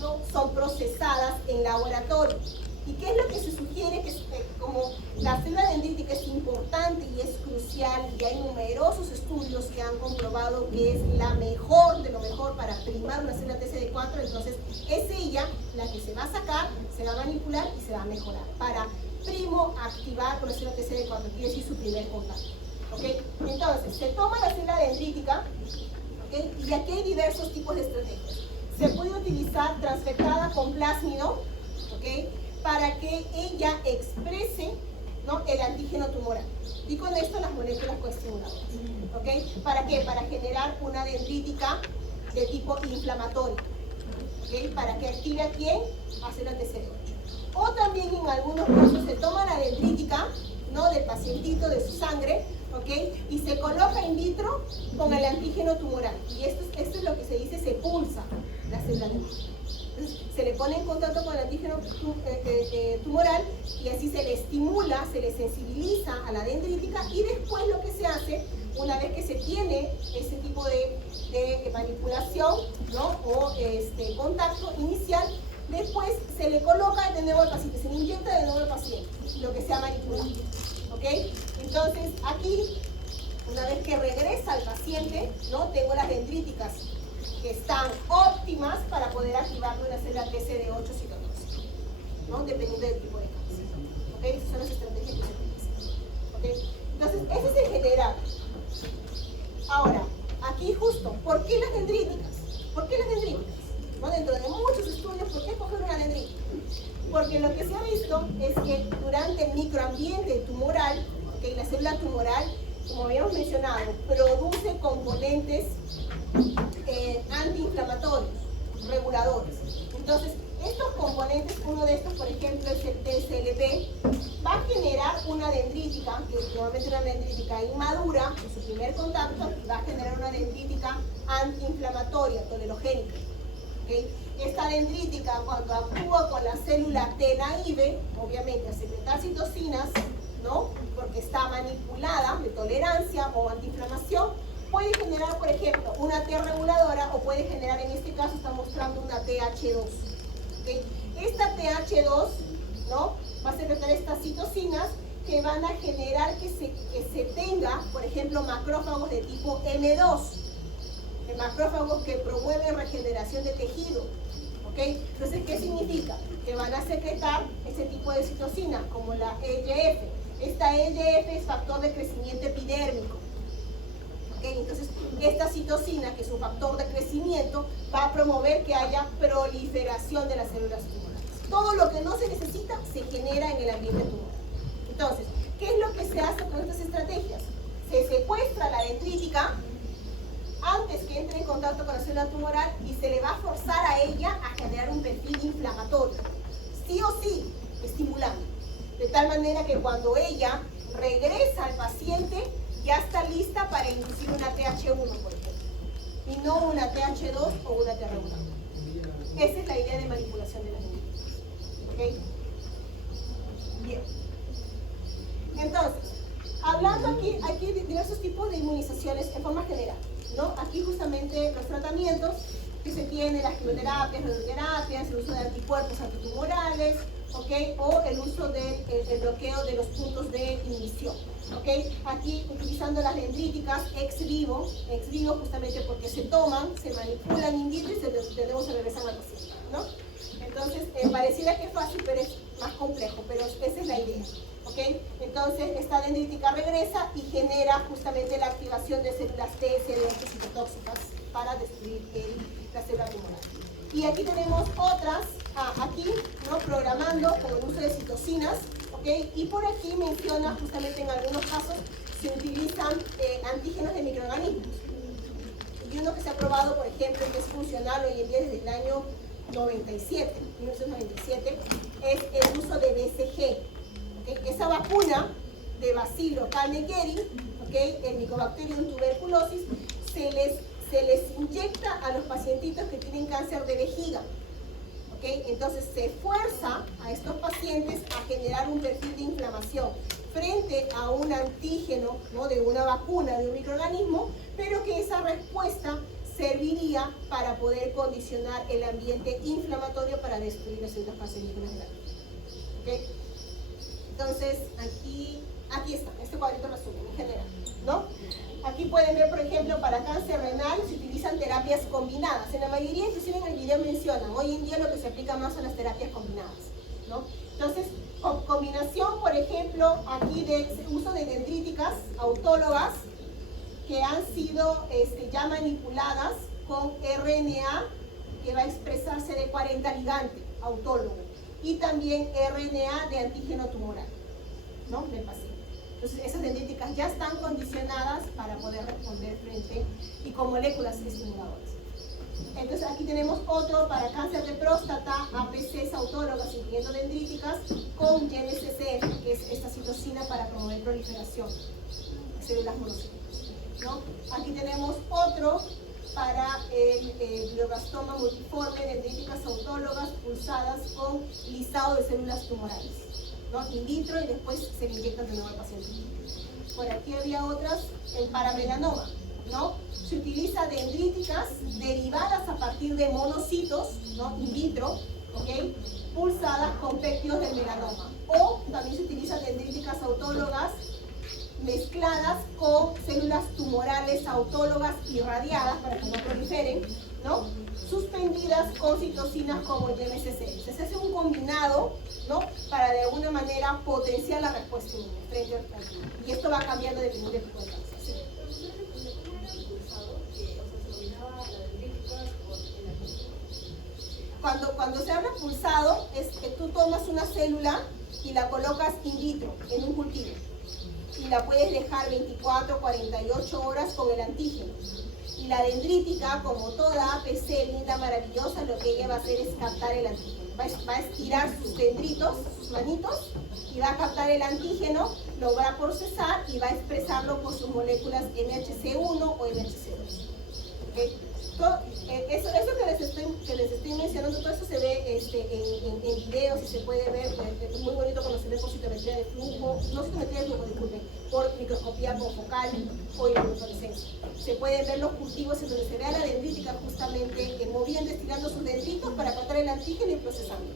¿no? Son procesadas en laboratorio. ¿Y qué es lo que se sugiere? Que como la célula dendrítica es importante y es crucial, y hay numerosos estudios que han comprobado que es la mejor de lo mejor para primar una célula TCD4, entonces es ella la que se va a sacar, se va a manipular y se va a mejorar para primo activar con la célula TCD4, quiere decir su primer contacto. ¿Okay? Entonces, se toma la célula dendrítica, ¿okay? Y aquí hay diversos tipos de estrategias. Se puede utilizar transfectada con plásmido, ¿okay? Para que ella exprese, ¿no?, el antígeno tumoral. Y con esto las moléculas coestimuladoras. ¿Okay? ¿Para qué? Para generar una dendrítica de tipo inflamatorio. ¿Okay? Para que active a quién? A células TCD8. O también en algunos casos se toma la dendrítica, ¿no?, del pacientito, de su sangre, ¿okay? Y se coloca in vitro con el antígeno tumoral. Y esto es lo que se dice, se pulsa la célula dendrítica. Entonces, se le pone en contacto con el antígeno tumoral y así se le estimula, se le sensibiliza a la dendrítica, y después lo que se hace, una vez que se tiene ese tipo de manipulación, ¿no?, o contacto inicial, después se le coloca de nuevo al paciente, se le inyecta de nuevo al paciente, lo que se ha manipulado. ¿Ok? Entonces, aquí, una vez que regresa al paciente, ¿no?, tengo las dendríticas que están óptimas para poder activar una célula TCD8 citotóxica, ¿no?, dependiendo del tipo de cáncer. ¿Ok? Esas son las estrategias que se utilizan. ¿Ok? Entonces, eso es en general. Ahora, aquí justo, ¿por qué las dendríticas? ¿Por qué las dendríticas? ¿No? Dentro de muchos estudios, ¿por qué escoger una dendrítica? Porque lo que se ha visto es que durante el microambiente tumoral, ¿okay?, la célula tumoral, como habíamos mencionado, produce componentes antiinflamatorios, reguladores. Entonces, estos componentes, uno de estos, por ejemplo, es el TSLP, va a generar una dendrítica, que es nuevamente una dendrítica inmadura, en su primer contacto, y va a generar una dendrítica antiinflamatoria, tolerogénica. ¿Okay? Esta dendrítica, cuando actúa con la célula T naive, obviamente a secretar citocinas, ¿no?, porque está manipulada de tolerancia o antiinflamación, puede generar, por ejemplo, una T reguladora, o puede generar, en este caso está mostrando una TH2. ¿Okay? Esta TH2, ¿no?, va a secretar estas citocinas que van a generar que se tenga, por ejemplo, macrófagos de tipo M2. De macrófagos que promueven regeneración de tejido. ¿Ok? Entonces, ¿qué significa? Que van a secretar ese tipo de citocinas, como la EGF. Esta EGF es factor de crecimiento epidérmico. ¿Ok? Entonces, esta citocina, que es un factor de crecimiento, va a promover que haya proliferación de las células tumorales. Todo lo que no se necesita se genera en el ambiente tumoral. Entonces, ¿qué es lo que se hace con estas estrategias? Se secuestra la dendrítica antes que entre en contacto con la célula tumoral y se le va a forzar a ella a generar un perfil inflamatorio, sí o sí, estimulando, de tal manera que cuando ella regresa al paciente ya está lista para inducir una TH1, por ejemplo, y no una TH2 o una T reguladora. Esa es la idea de manipulación de las dendríticas. ¿Ok? Bien. Entonces, hablando aquí de diversos tipos de inmunizaciones en forma general, ¿no? Aquí justamente los tratamientos que se tienen, las quimioterapias, radioterapias, el uso de anticuerpos antitumorales, ¿okay?, o el uso del bloqueo de los puntos de inhibición. ¿Okay? Aquí utilizando las dendríticas ex vivo justamente porque se toman, se manipulan in vitro y de nuevo se regresan al paciente, ¿no? Entonces, pareciera que es fácil, pero es más complejo, pero esa es la idea. ¿Okay? Entonces, esta dendrítica regresa y genera justamente la activación de células TSD8 citotóxicas para destruir la célula tumoral. Y aquí tenemos otras, aquí, ¿no?, programando con el uso de citocinas, ¿okay? Y por aquí menciona justamente en algunos casos se utilizan antígenos de microorganismos. Y uno que se ha probado, por ejemplo, que es funcional hoy en día desde el año 1997, es el uso de BCG. ¿Okay? Esa vacuna de Bacillus calmette-guerin, ¿okay?, el Mycobacterium tuberculosis, se les inyecta a los pacientitos que tienen cáncer de vejiga. ¿Okay? Entonces se fuerza a estos pacientes a generar un perfil de inflamación frente a un antígeno, ¿no?, de una vacuna de un microorganismo, pero que esa respuesta serviría para poder condicionar el ambiente inflamatorio para destruir las células cancerígenas de la piel. ¿ok? Entonces, aquí está, este cuadrito resumen en general, ¿no? Aquí pueden ver, por ejemplo, para cáncer renal se utilizan terapias combinadas. En la mayoría, inclusive en el video mencionan, hoy en día lo que se aplica más son las terapias combinadas, ¿no? Entonces, combinación, por ejemplo, aquí de uso de dendríticas autólogas que han sido ya manipuladas con RNA que va a expresar CD40 ligante autólogo y también RNA de antígeno tumoral, ¿no? Del paciente. Entonces, esas dendríticas ya están condicionadas para poder responder frente y con moléculas estimuladoras. Entonces, aquí tenemos otro para cáncer de próstata, APCs autólogas, incluyendo dendríticas, con GNSCF, que es esta citocina para promover proliferación de células monocíticas, ¿no? Aquí tenemos otro para el glioblastoma multiforme, dendríticas autólogas pulsadas con lisado de células tumorales, ¿no? In vitro, y después se le inyectan de nuevo al paciente. Por aquí había otras, el paramelanoma, ¿no? Se utiliza dendríticas derivadas a partir de monocitos, ¿no? In vitro, ¿ok? Pulsadas con péptidos del melanoma. O también se utilizan dendríticas autólogas mezcladas con células tumorales autólogas irradiadas para que no proliferen, ¿no? Suspendidas con citocinas como el GNSC. Se hace un combinado, ¿no? Para de alguna manera potenciar la respuesta inmune frente al virus. Y esto va cambiando dependiendo del tipo de cáncer. ¿Sí? Cuando se habla pulsado, es que tú tomas una célula y la colocas in vitro, en un cultivo. Y la puedes dejar 24, 48 horas con el antígeno. Y la dendrítica, como toda APC linda, maravillosa, lo que ella va a hacer es captar el antígeno. Va a estirar sus dendritos, sus manitos, y va a captar el antígeno, lo va a procesar y va a expresarlo por sus moléculas MHC1 o MHC2. ¿Okay? Eso que les estoy mencionando, todo eso se ve en videos y se puede ver, es muy bonito cuando se ve por citometría de flujo, no citometría de flujo, disculpen, por microscopía confocal o iluminiscencia. Se pueden ver los cultivos en donde se ve a la dendrítica justamente moviendo, estirando sus dendritos para captar el antígeno y procesando.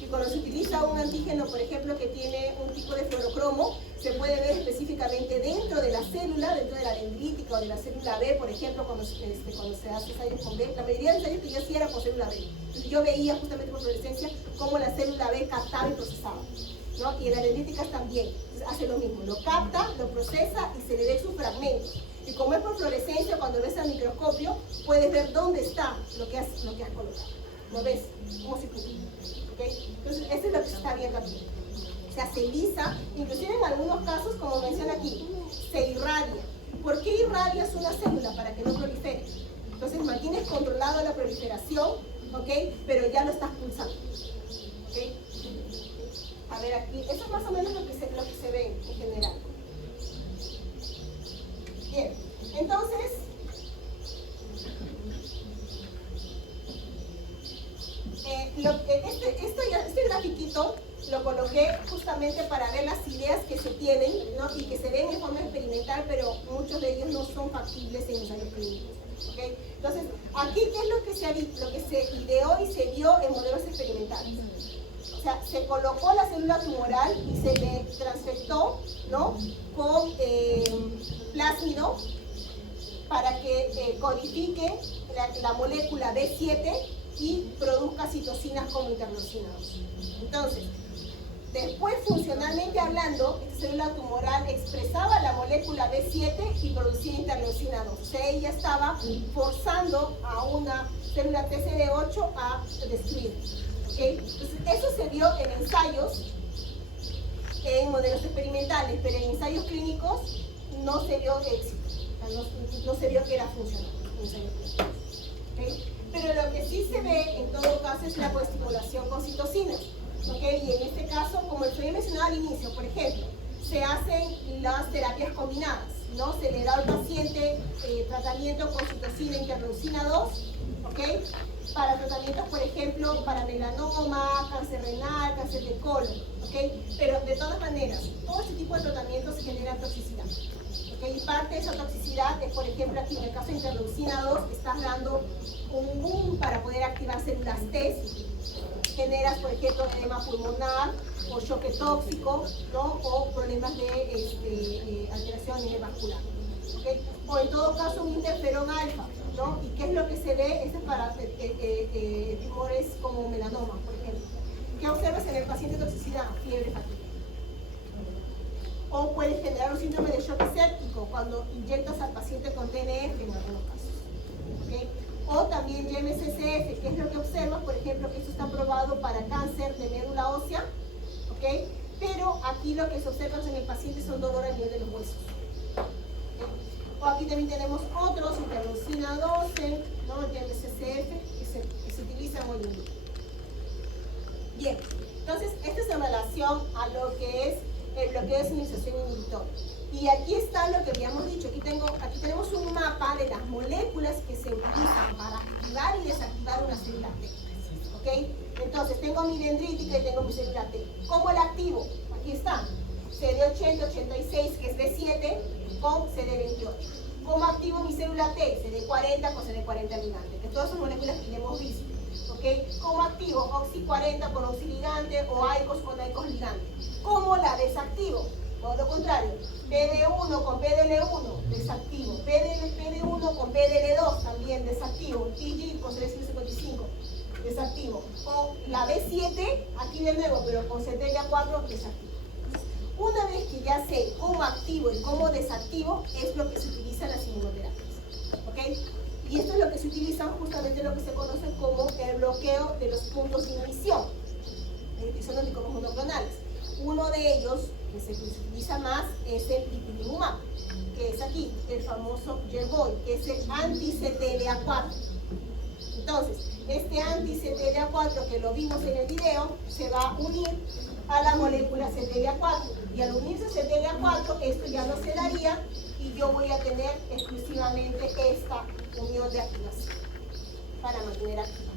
Y cuando se utiliza un antígeno, por ejemplo, que tiene un tipo de fluorocromo, se puede ver específicamente dentro de la célula, dentro de la dendrítica o de la célula B, por ejemplo, cuando se hace ensayos con B. La mayoría de ensayos que yo hacía era con célula B. Entonces yo veía justamente por fluorescencia cómo la célula B captaba y procesaba, ¿no? Y en las dendríticas también. Entonces hace lo mismo, lo capta, lo procesa y se le ve sus fragmentos. Y como es por fluorescencia, cuando ves al microscopio, puedes ver dónde está lo que has colocado. ¿Lo ves? Como si pudiera. ¿Okay? Entonces, eso es lo que se está viendo aquí. O sea, se lisa, inclusive en algunos casos, como menciona aquí, se irradia. ¿Por qué irradias una célula? Para que no prolifere. Entonces, mantienes controlado la proliferación, ¿ok? Pero ya lo estás pulsando. ¿Okay? A ver aquí, eso es más o menos lo que se ve en general. Bien, entonces, este grafiquito lo coloqué justamente para ver las ideas que se tienen, ¿no? Y que se ven en forma experimental, pero muchos de ellos no son factibles en ensayos clínicos. ¿Okay? Entonces, aquí, ¿qué es lo que se ideó y se vio en modelos experimentales? O sea, se colocó la célula tumoral y se le transfectó, ¿no? Con plásmido para que codifique la molécula B7 y produzca citocinas como interleucinados. Entonces, después, funcionalmente hablando, esta célula tumoral expresaba la molécula B7 y producía interleucinados. O sea, ella estaba forzando a una célula TCD8 a destruir. ¿Okay? Entonces, eso se vio en ensayos, en modelos experimentales, pero en ensayos clínicos no se vio éxito. O sea, no se vio que era funcional en ensayos clínicos. ¿Okay? Pero lo que sí se ve en todo caso es la coestimulación con citocinas. ¿Okay? Y en este caso, como les había mencionado al inicio, por ejemplo, se hacen las terapias combinadas, ¿no? Se le da al paciente tratamiento con citocina interleucina 2, ¿okay? Para tratamientos, por ejemplo, para melanoma, cáncer renal, cáncer de colon, ¿okay? Pero de todas maneras, todo este tipo de tratamientos generan toxicidad. ¿Okay? Y parte de esa toxicidad es, por ejemplo, aquí en el caso de interleucina 2, estás dando un boom para poder activar células T, generas, por ejemplo, edema pulmonar, o choque tóxico, ¿no? O problemas de alteración a nivel vascular. ¿Okay? O en todo caso un interferón alfa, ¿no? ¿Y qué es lo que se ve? Esto es para tumores como melanoma, por ejemplo. ¿Qué observas en el paciente de toxicidad? Fiebre, fatiga. O puede generar un síndrome de shock séptico cuando inyectas al paciente con TNF en algunos casos. ¿Okay? O también MSCF, que es lo que observas, por ejemplo, que esto está probado para cáncer de médula ósea, ¿okay? Pero aquí lo que se observa en el paciente son dolor a nivel de los huesos. ¿Okay? O aquí también tenemos otros, interleucina 12, ¿no? El MSCF, que se utilizan hoy en día. Bien, entonces, esto es en relación a lo que es el bloqueo de señalización inhibitoria. Y aquí está lo que habíamos dicho. Aquí tenemos un mapa de las moléculas que se utilizan para activar y desactivar una célula T. ¿Okay? Entonces, tengo mi dendrítica y tengo mi célula T. ¿Cómo la activo? Aquí está. CD80-86, que es B7, con CD28. ¿Cómo activo mi célula T? CD40 con CD40 ligante. Que todas son moléculas que ya hemos visto. ¿Okay? ¿Cómo activo? Oxy40 con oxiligante o AICOS con AICOS ligante. ¿Cómo la desactivo? Por lo contrario, PD1 con PDL1, desactivo. PD1 con PDL2, también desactivo. TG con CD155, desactivo. O la B7, aquí de nuevo, pero con CTLA4, desactivo. Una vez que ya sé cómo activo y cómo desactivo, es lo que se utiliza en las inmunoterapias. ¿Okay? Y esto es lo que se utiliza justamente lo que se conoce como el bloqueo de los puntos de inhibición, que son los anticuerpos monoclonales. Uno de ellos, que se utiliza más, es el ipilimumab, que es aquí, el famoso Yervoy, que es el anti-CTLA4. Entonces, este anti-CTLA4 que lo vimos en el video, se va a unir a la molécula CTLA4. Y al unirse a CTLA4, esto ya no se daría y yo voy a tener exclusivamente esta unión de activación para mantener activa.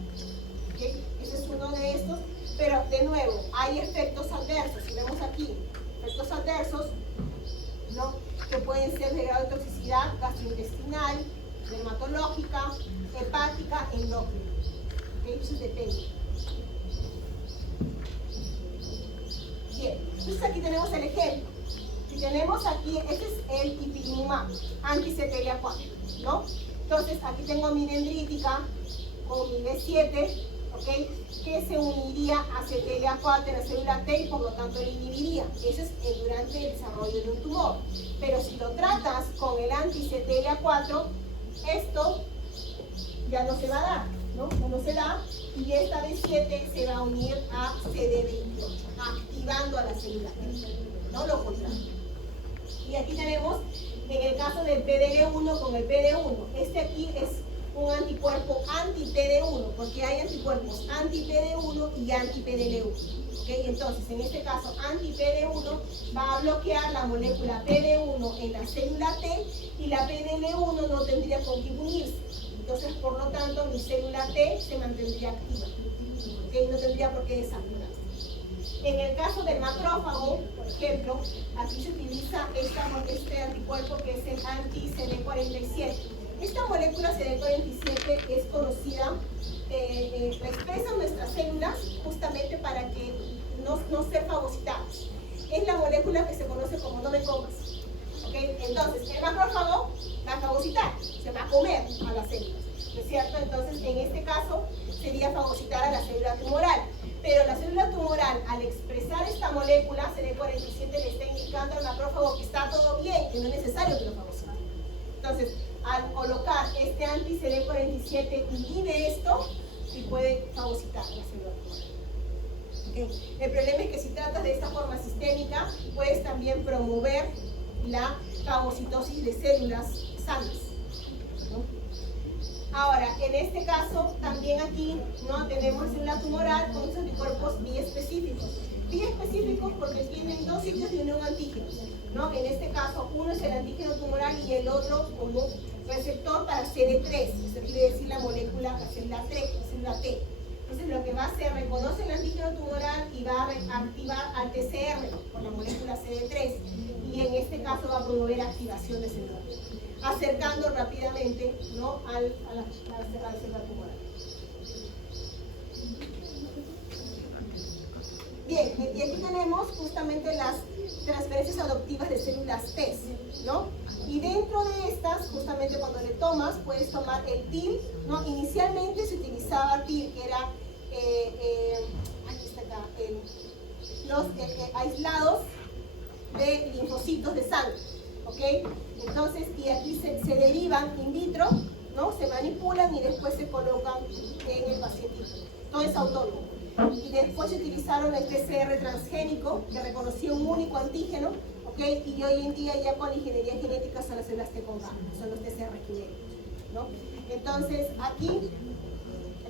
¿Okay? Ese es uno de estos. Pero, de nuevo, hay efectos adversos. Si vemos aquí, efectos adversos, ¿no? Que pueden ser de grado de toxicidad gastrointestinal, dermatológica, hepática, endocrina. ¿Okay? Eso depende. Bien, entonces aquí tenemos el ejemplo. Si tenemos aquí, este es el ipilimumab, anti-CTLA4, ¿no? Entonces, aquí tengo mi dendrítica con mi B7, ¿okay? Que se uniría a CTLA4 en la célula T y por lo tanto le inhibiría. Eso es durante el desarrollo de un tumor. Pero si lo tratas con el anti-CTLA4, esto ya no se va a dar, ¿no? No se da y esta B7 se va a unir a CD28, activando a la célula T, no lo contrario. Y aquí tenemos, en el caso del PDL1 con el PD1, este aquí es un anticuerpo anti-PD1, porque hay anticuerpos anti-PD1 y anti-PDL1. ¿Okay? Entonces, en este caso, anti-PD1 va a bloquear la molécula PD1 en la célula T y la PDL1 no tendría con qué unirse. Entonces, por lo tanto, mi célula T se mantendría activa. ¿Okay? No tendría por qué desactivarse. En el caso del macrófago, por ejemplo, aquí se utiliza este anticuerpo que es el anti-CD47. Esta molécula CD47 es conocida, la expresan nuestras células justamente para que no ser fagocitadas. Es la molécula que se conoce como no me comas. ¿Okay? Entonces, el macrófago va a fagocitar, se va a comer a las células, ¿no es cierto? Entonces, en este caso, sería fagocitar a la célula tumoral. Pero la célula tumoral, al expresar esta molécula, CD47 le está indicando al macrófago que está todo bien, que no es necesario que lo fagocite. Entonces, al colocar este anti-CD47 inhibe esto y puede fagocitar la célula tumoral. ¿Okay? El problema es que si tratas de esta forma sistémica, puedes también promover la fagocitosis de células sanas, ¿no? Ahora, en este caso, también aquí, ¿no? Tenemos célula tumoral con unos anticuerpos biespecíficos. Biespecíficos porque tienen dos sitios de unión antígenos, ¿no? En este caso, uno es el antígeno tumoral y el otro como receptor para CD3. Eso quiere decir la molécula, la célula T. Entonces, lo que va a hacer, reconoce el antígeno tumoral y va a activar al TCR por la molécula CD3. Y en este caso va a promover activación de células T, acercando rápidamente, ¿no? a la célula tumoral. Bien, y aquí tenemos justamente las transferencias adoptivas de células T, ¿no? Y dentro de estas, justamente cuando le tomas, puedes tomar el TIL, ¿no? Inicialmente se utilizaba TIL, que era, aquí está acá, los aislados de linfocitos de sangre, ¿ok? Entonces, y aquí se derivan in vitro, ¿no? Se manipulan y después se colocan en el paciente. Todo es autónomo. Y después se utilizaron el PCR transgénico, que reconocía un único antígeno, ¿ok? Y hoy en día ya con la ingeniería genética son las células T con K, son los TCR genéticos, ¿no? Entonces, aquí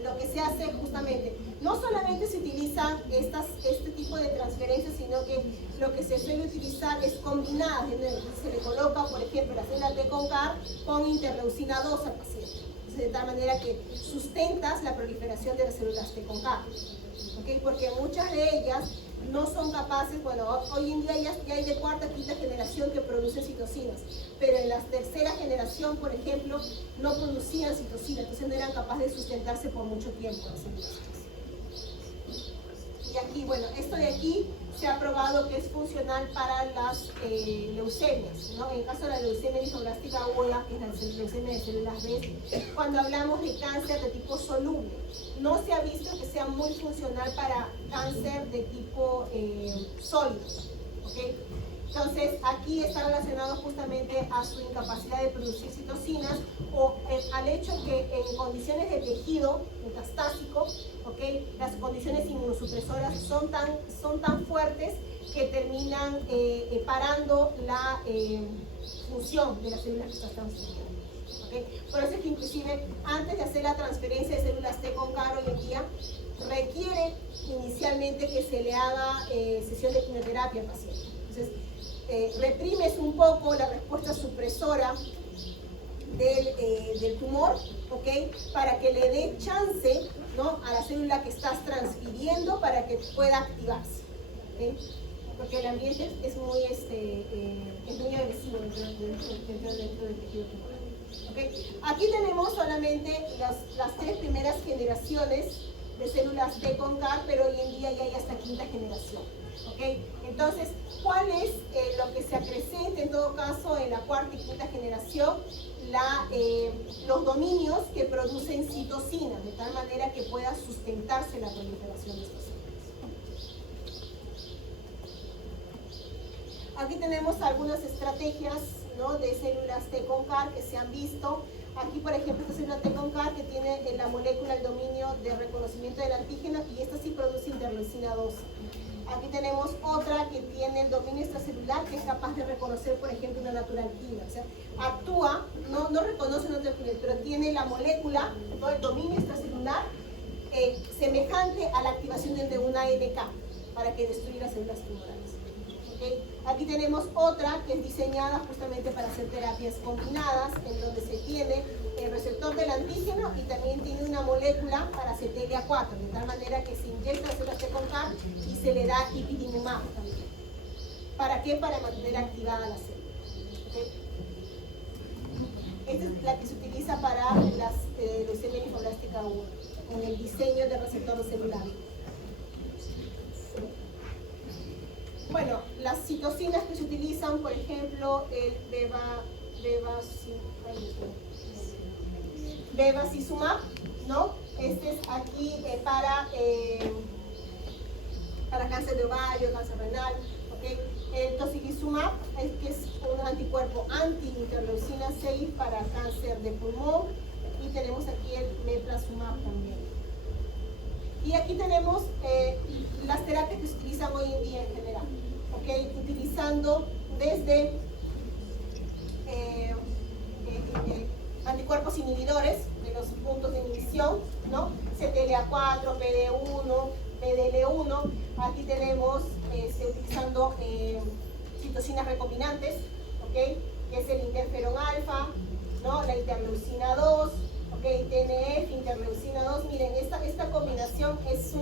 lo que se hace justamente, no solamente se utilizan este tipo de transferencias, sino que lo que se suele utilizar es combinadas. Se le coloca, por ejemplo, la célula T con K con interleucina 2 al paciente. Entonces, de tal manera que sustentas la proliferación de las células T con K. ¿Okay? Porque muchas de ellas no son capaces, bueno, hoy en día ya hay de cuarta, quinta generación que producen citocinas, pero en la tercera generación, por ejemplo, no producían citocinas, entonces no eran capaces de sustentarse por mucho tiempo las células. Y aquí, bueno, esto de aquí se ha probado que es funcional para las leucemias, ¿no? En el caso de la leucemia linfoblástica aguda, que es la leucemia de células B, cuando hablamos de cáncer de tipo soluble, no se ha visto que sea muy funcional para cáncer de tipo sólido, ¿ok? Entonces, aquí está relacionado justamente a su incapacidad de producir citocinas o al hecho que en condiciones de tejido metastásico, ¿okay? Las condiciones inmunosupresoras son tan fuertes que terminan parando la función de las células que están transfiriendo. ¿Okay? Por eso es que inclusive antes de hacer la transferencia de células T con K hoy en día, requiere inicialmente que se le haga sesión de quimioterapia al paciente. Entonces, reprimes un poco la respuesta supresora del tumor, ¿ok? Para que le dé chance, ¿no? A la célula que estás transfiriendo para que pueda activarse, ¿okay? Porque el ambiente es muy agresivo dentro del tejido tumoral. ¿Okay? Aquí tenemos solamente las 3 primeras generaciones de células T con K, pero hoy en día ya hay hasta quinta generación. ¿Okay? Entonces, ¿cuál es lo que se acrecenta en todo caso en la cuarta y quinta generación? Los dominios que producen citocinas, de tal manera que pueda sustentarse la proliferación de estos células. Aquí tenemos algunas estrategias, ¿no? De células T con K que se han visto. Aquí, por ejemplo, esta célula T con K que tiene en la molécula el dominio de reconocimiento del antígeno y esta sí produce interleucina 2. Aquí tenemos otra que tiene el dominio extracelular que es capaz de reconocer, por ejemplo, una natural killer. O sea, actúa, no reconoce una natural killer, pero tiene la molécula, ¿no? El dominio extracelular semejante a la activación de una NK para que destruya las células tumorales. ¿Okay? Aquí tenemos otra que es diseñada justamente para hacer terapias combinadas, en donde se tiene el receptor del antígeno y también tiene una molécula para CTLA4, de tal manera que se inyecta células T con K y se le da ipilimumab también. ¿Para qué? Para mantener activada la célula. ¿Okay? Esta es la que se utiliza para las leucemia linfoblástica aguda, con el diseño del receptor celular. Bueno, las citocinas que se utilizan, por ejemplo, el bevacizumab, ¿no? Este es aquí para cáncer de ovario, cáncer renal, ¿okay? El tocilizumab que es un anticuerpo anti-interleucina 6 para cáncer de pulmón, y tenemos aquí el meprasumab también. Y aquí tenemos las terapias que se utilizan hoy en día en general, ¿okay? Utilizando desde anticuerpos inhibidores de los puntos de inhibición, ¿no? CTLA4, PD1, PDL1. Aquí tenemos utilizando citocinas recombinantes, ¿okay? Que es el interferón alfa, ¿no? La interleucina 2, ¿okay? TNF, interleucina 2. Miren, esta combinación es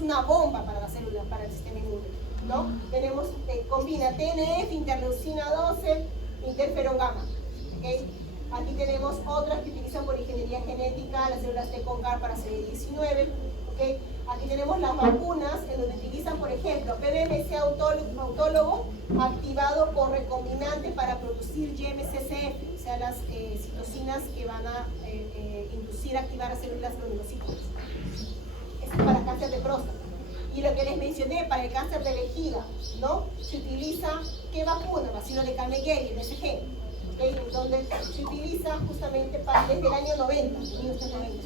una bomba para la célula, para el sistema inmune, ¿no? Tenemos, combina TNF, interleucina 12, interferón gamma, ¿okay? Aquí tenemos otras que utilizan por ingeniería genética las células T con K para CD19, ¿okay? Aquí tenemos las vacunas, en donde utilizan, por ejemplo, PBMC autólogo activado con recombinante para producir YMCCF, o sea, las citocinas que van a inducir a activar las células granulocitas. Eso es para cáncer de próstata. Y lo que les mencioné, para el cáncer de vejiga, ¿no? Se utiliza, ¿qué vacuna? Bacilo de Carnegie, el BCG, ¿okay? Donde se utiliza justamente desde el año 90, 1990.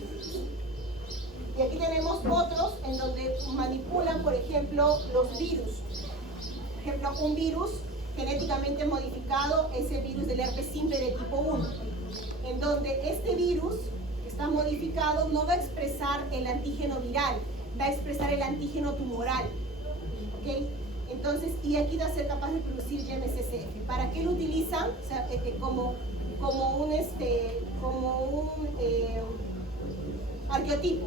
Y aquí tenemos otros en donde manipulan, por ejemplo, los virus. Por ejemplo, un virus genéticamente modificado es el virus del herpes simple de tipo 1, en donde este virus que está modificado no va a expresar el antígeno viral, va a expresar el antígeno tumoral. ¿Okay? Entonces, y aquí va a ser capaz de producir YMCCF. ¿Para qué lo utilizan? O sea, como un arqueotipo,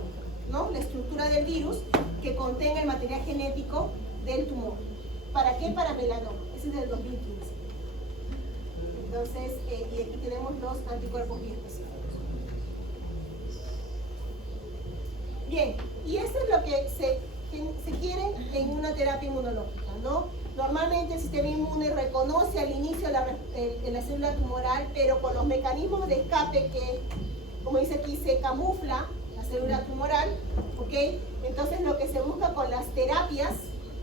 ¿no? La estructura del virus que contenga el material genético del tumor. ¿Para qué? Para melanoma. Ese es del 2015. Entonces, y aquí tenemos los anticuerpos biespecíficos. Bien, y eso es lo que se quiere en una terapia inmunológica, ¿no? Normalmente el sistema inmune reconoce al inicio la célula tumoral, pero con los mecanismos de escape que, como dice aquí, se camufla la célula tumoral, ¿ok? Entonces lo que se busca con las terapias,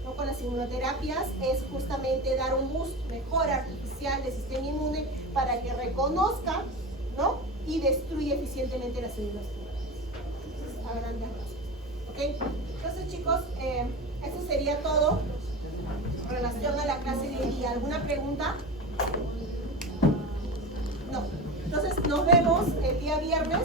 ¿no? Con las inmunoterapias, es justamente dar un boost, mejora artificial del sistema inmune para que reconozca, ¿no? Y destruya eficientemente las células tumorales. A grandes rasgos, ¿ok? Entonces, chicos, eso sería todo en relación a la clase de hoy día. ¿Alguna pregunta? No. Entonces, nos vemos el día viernes.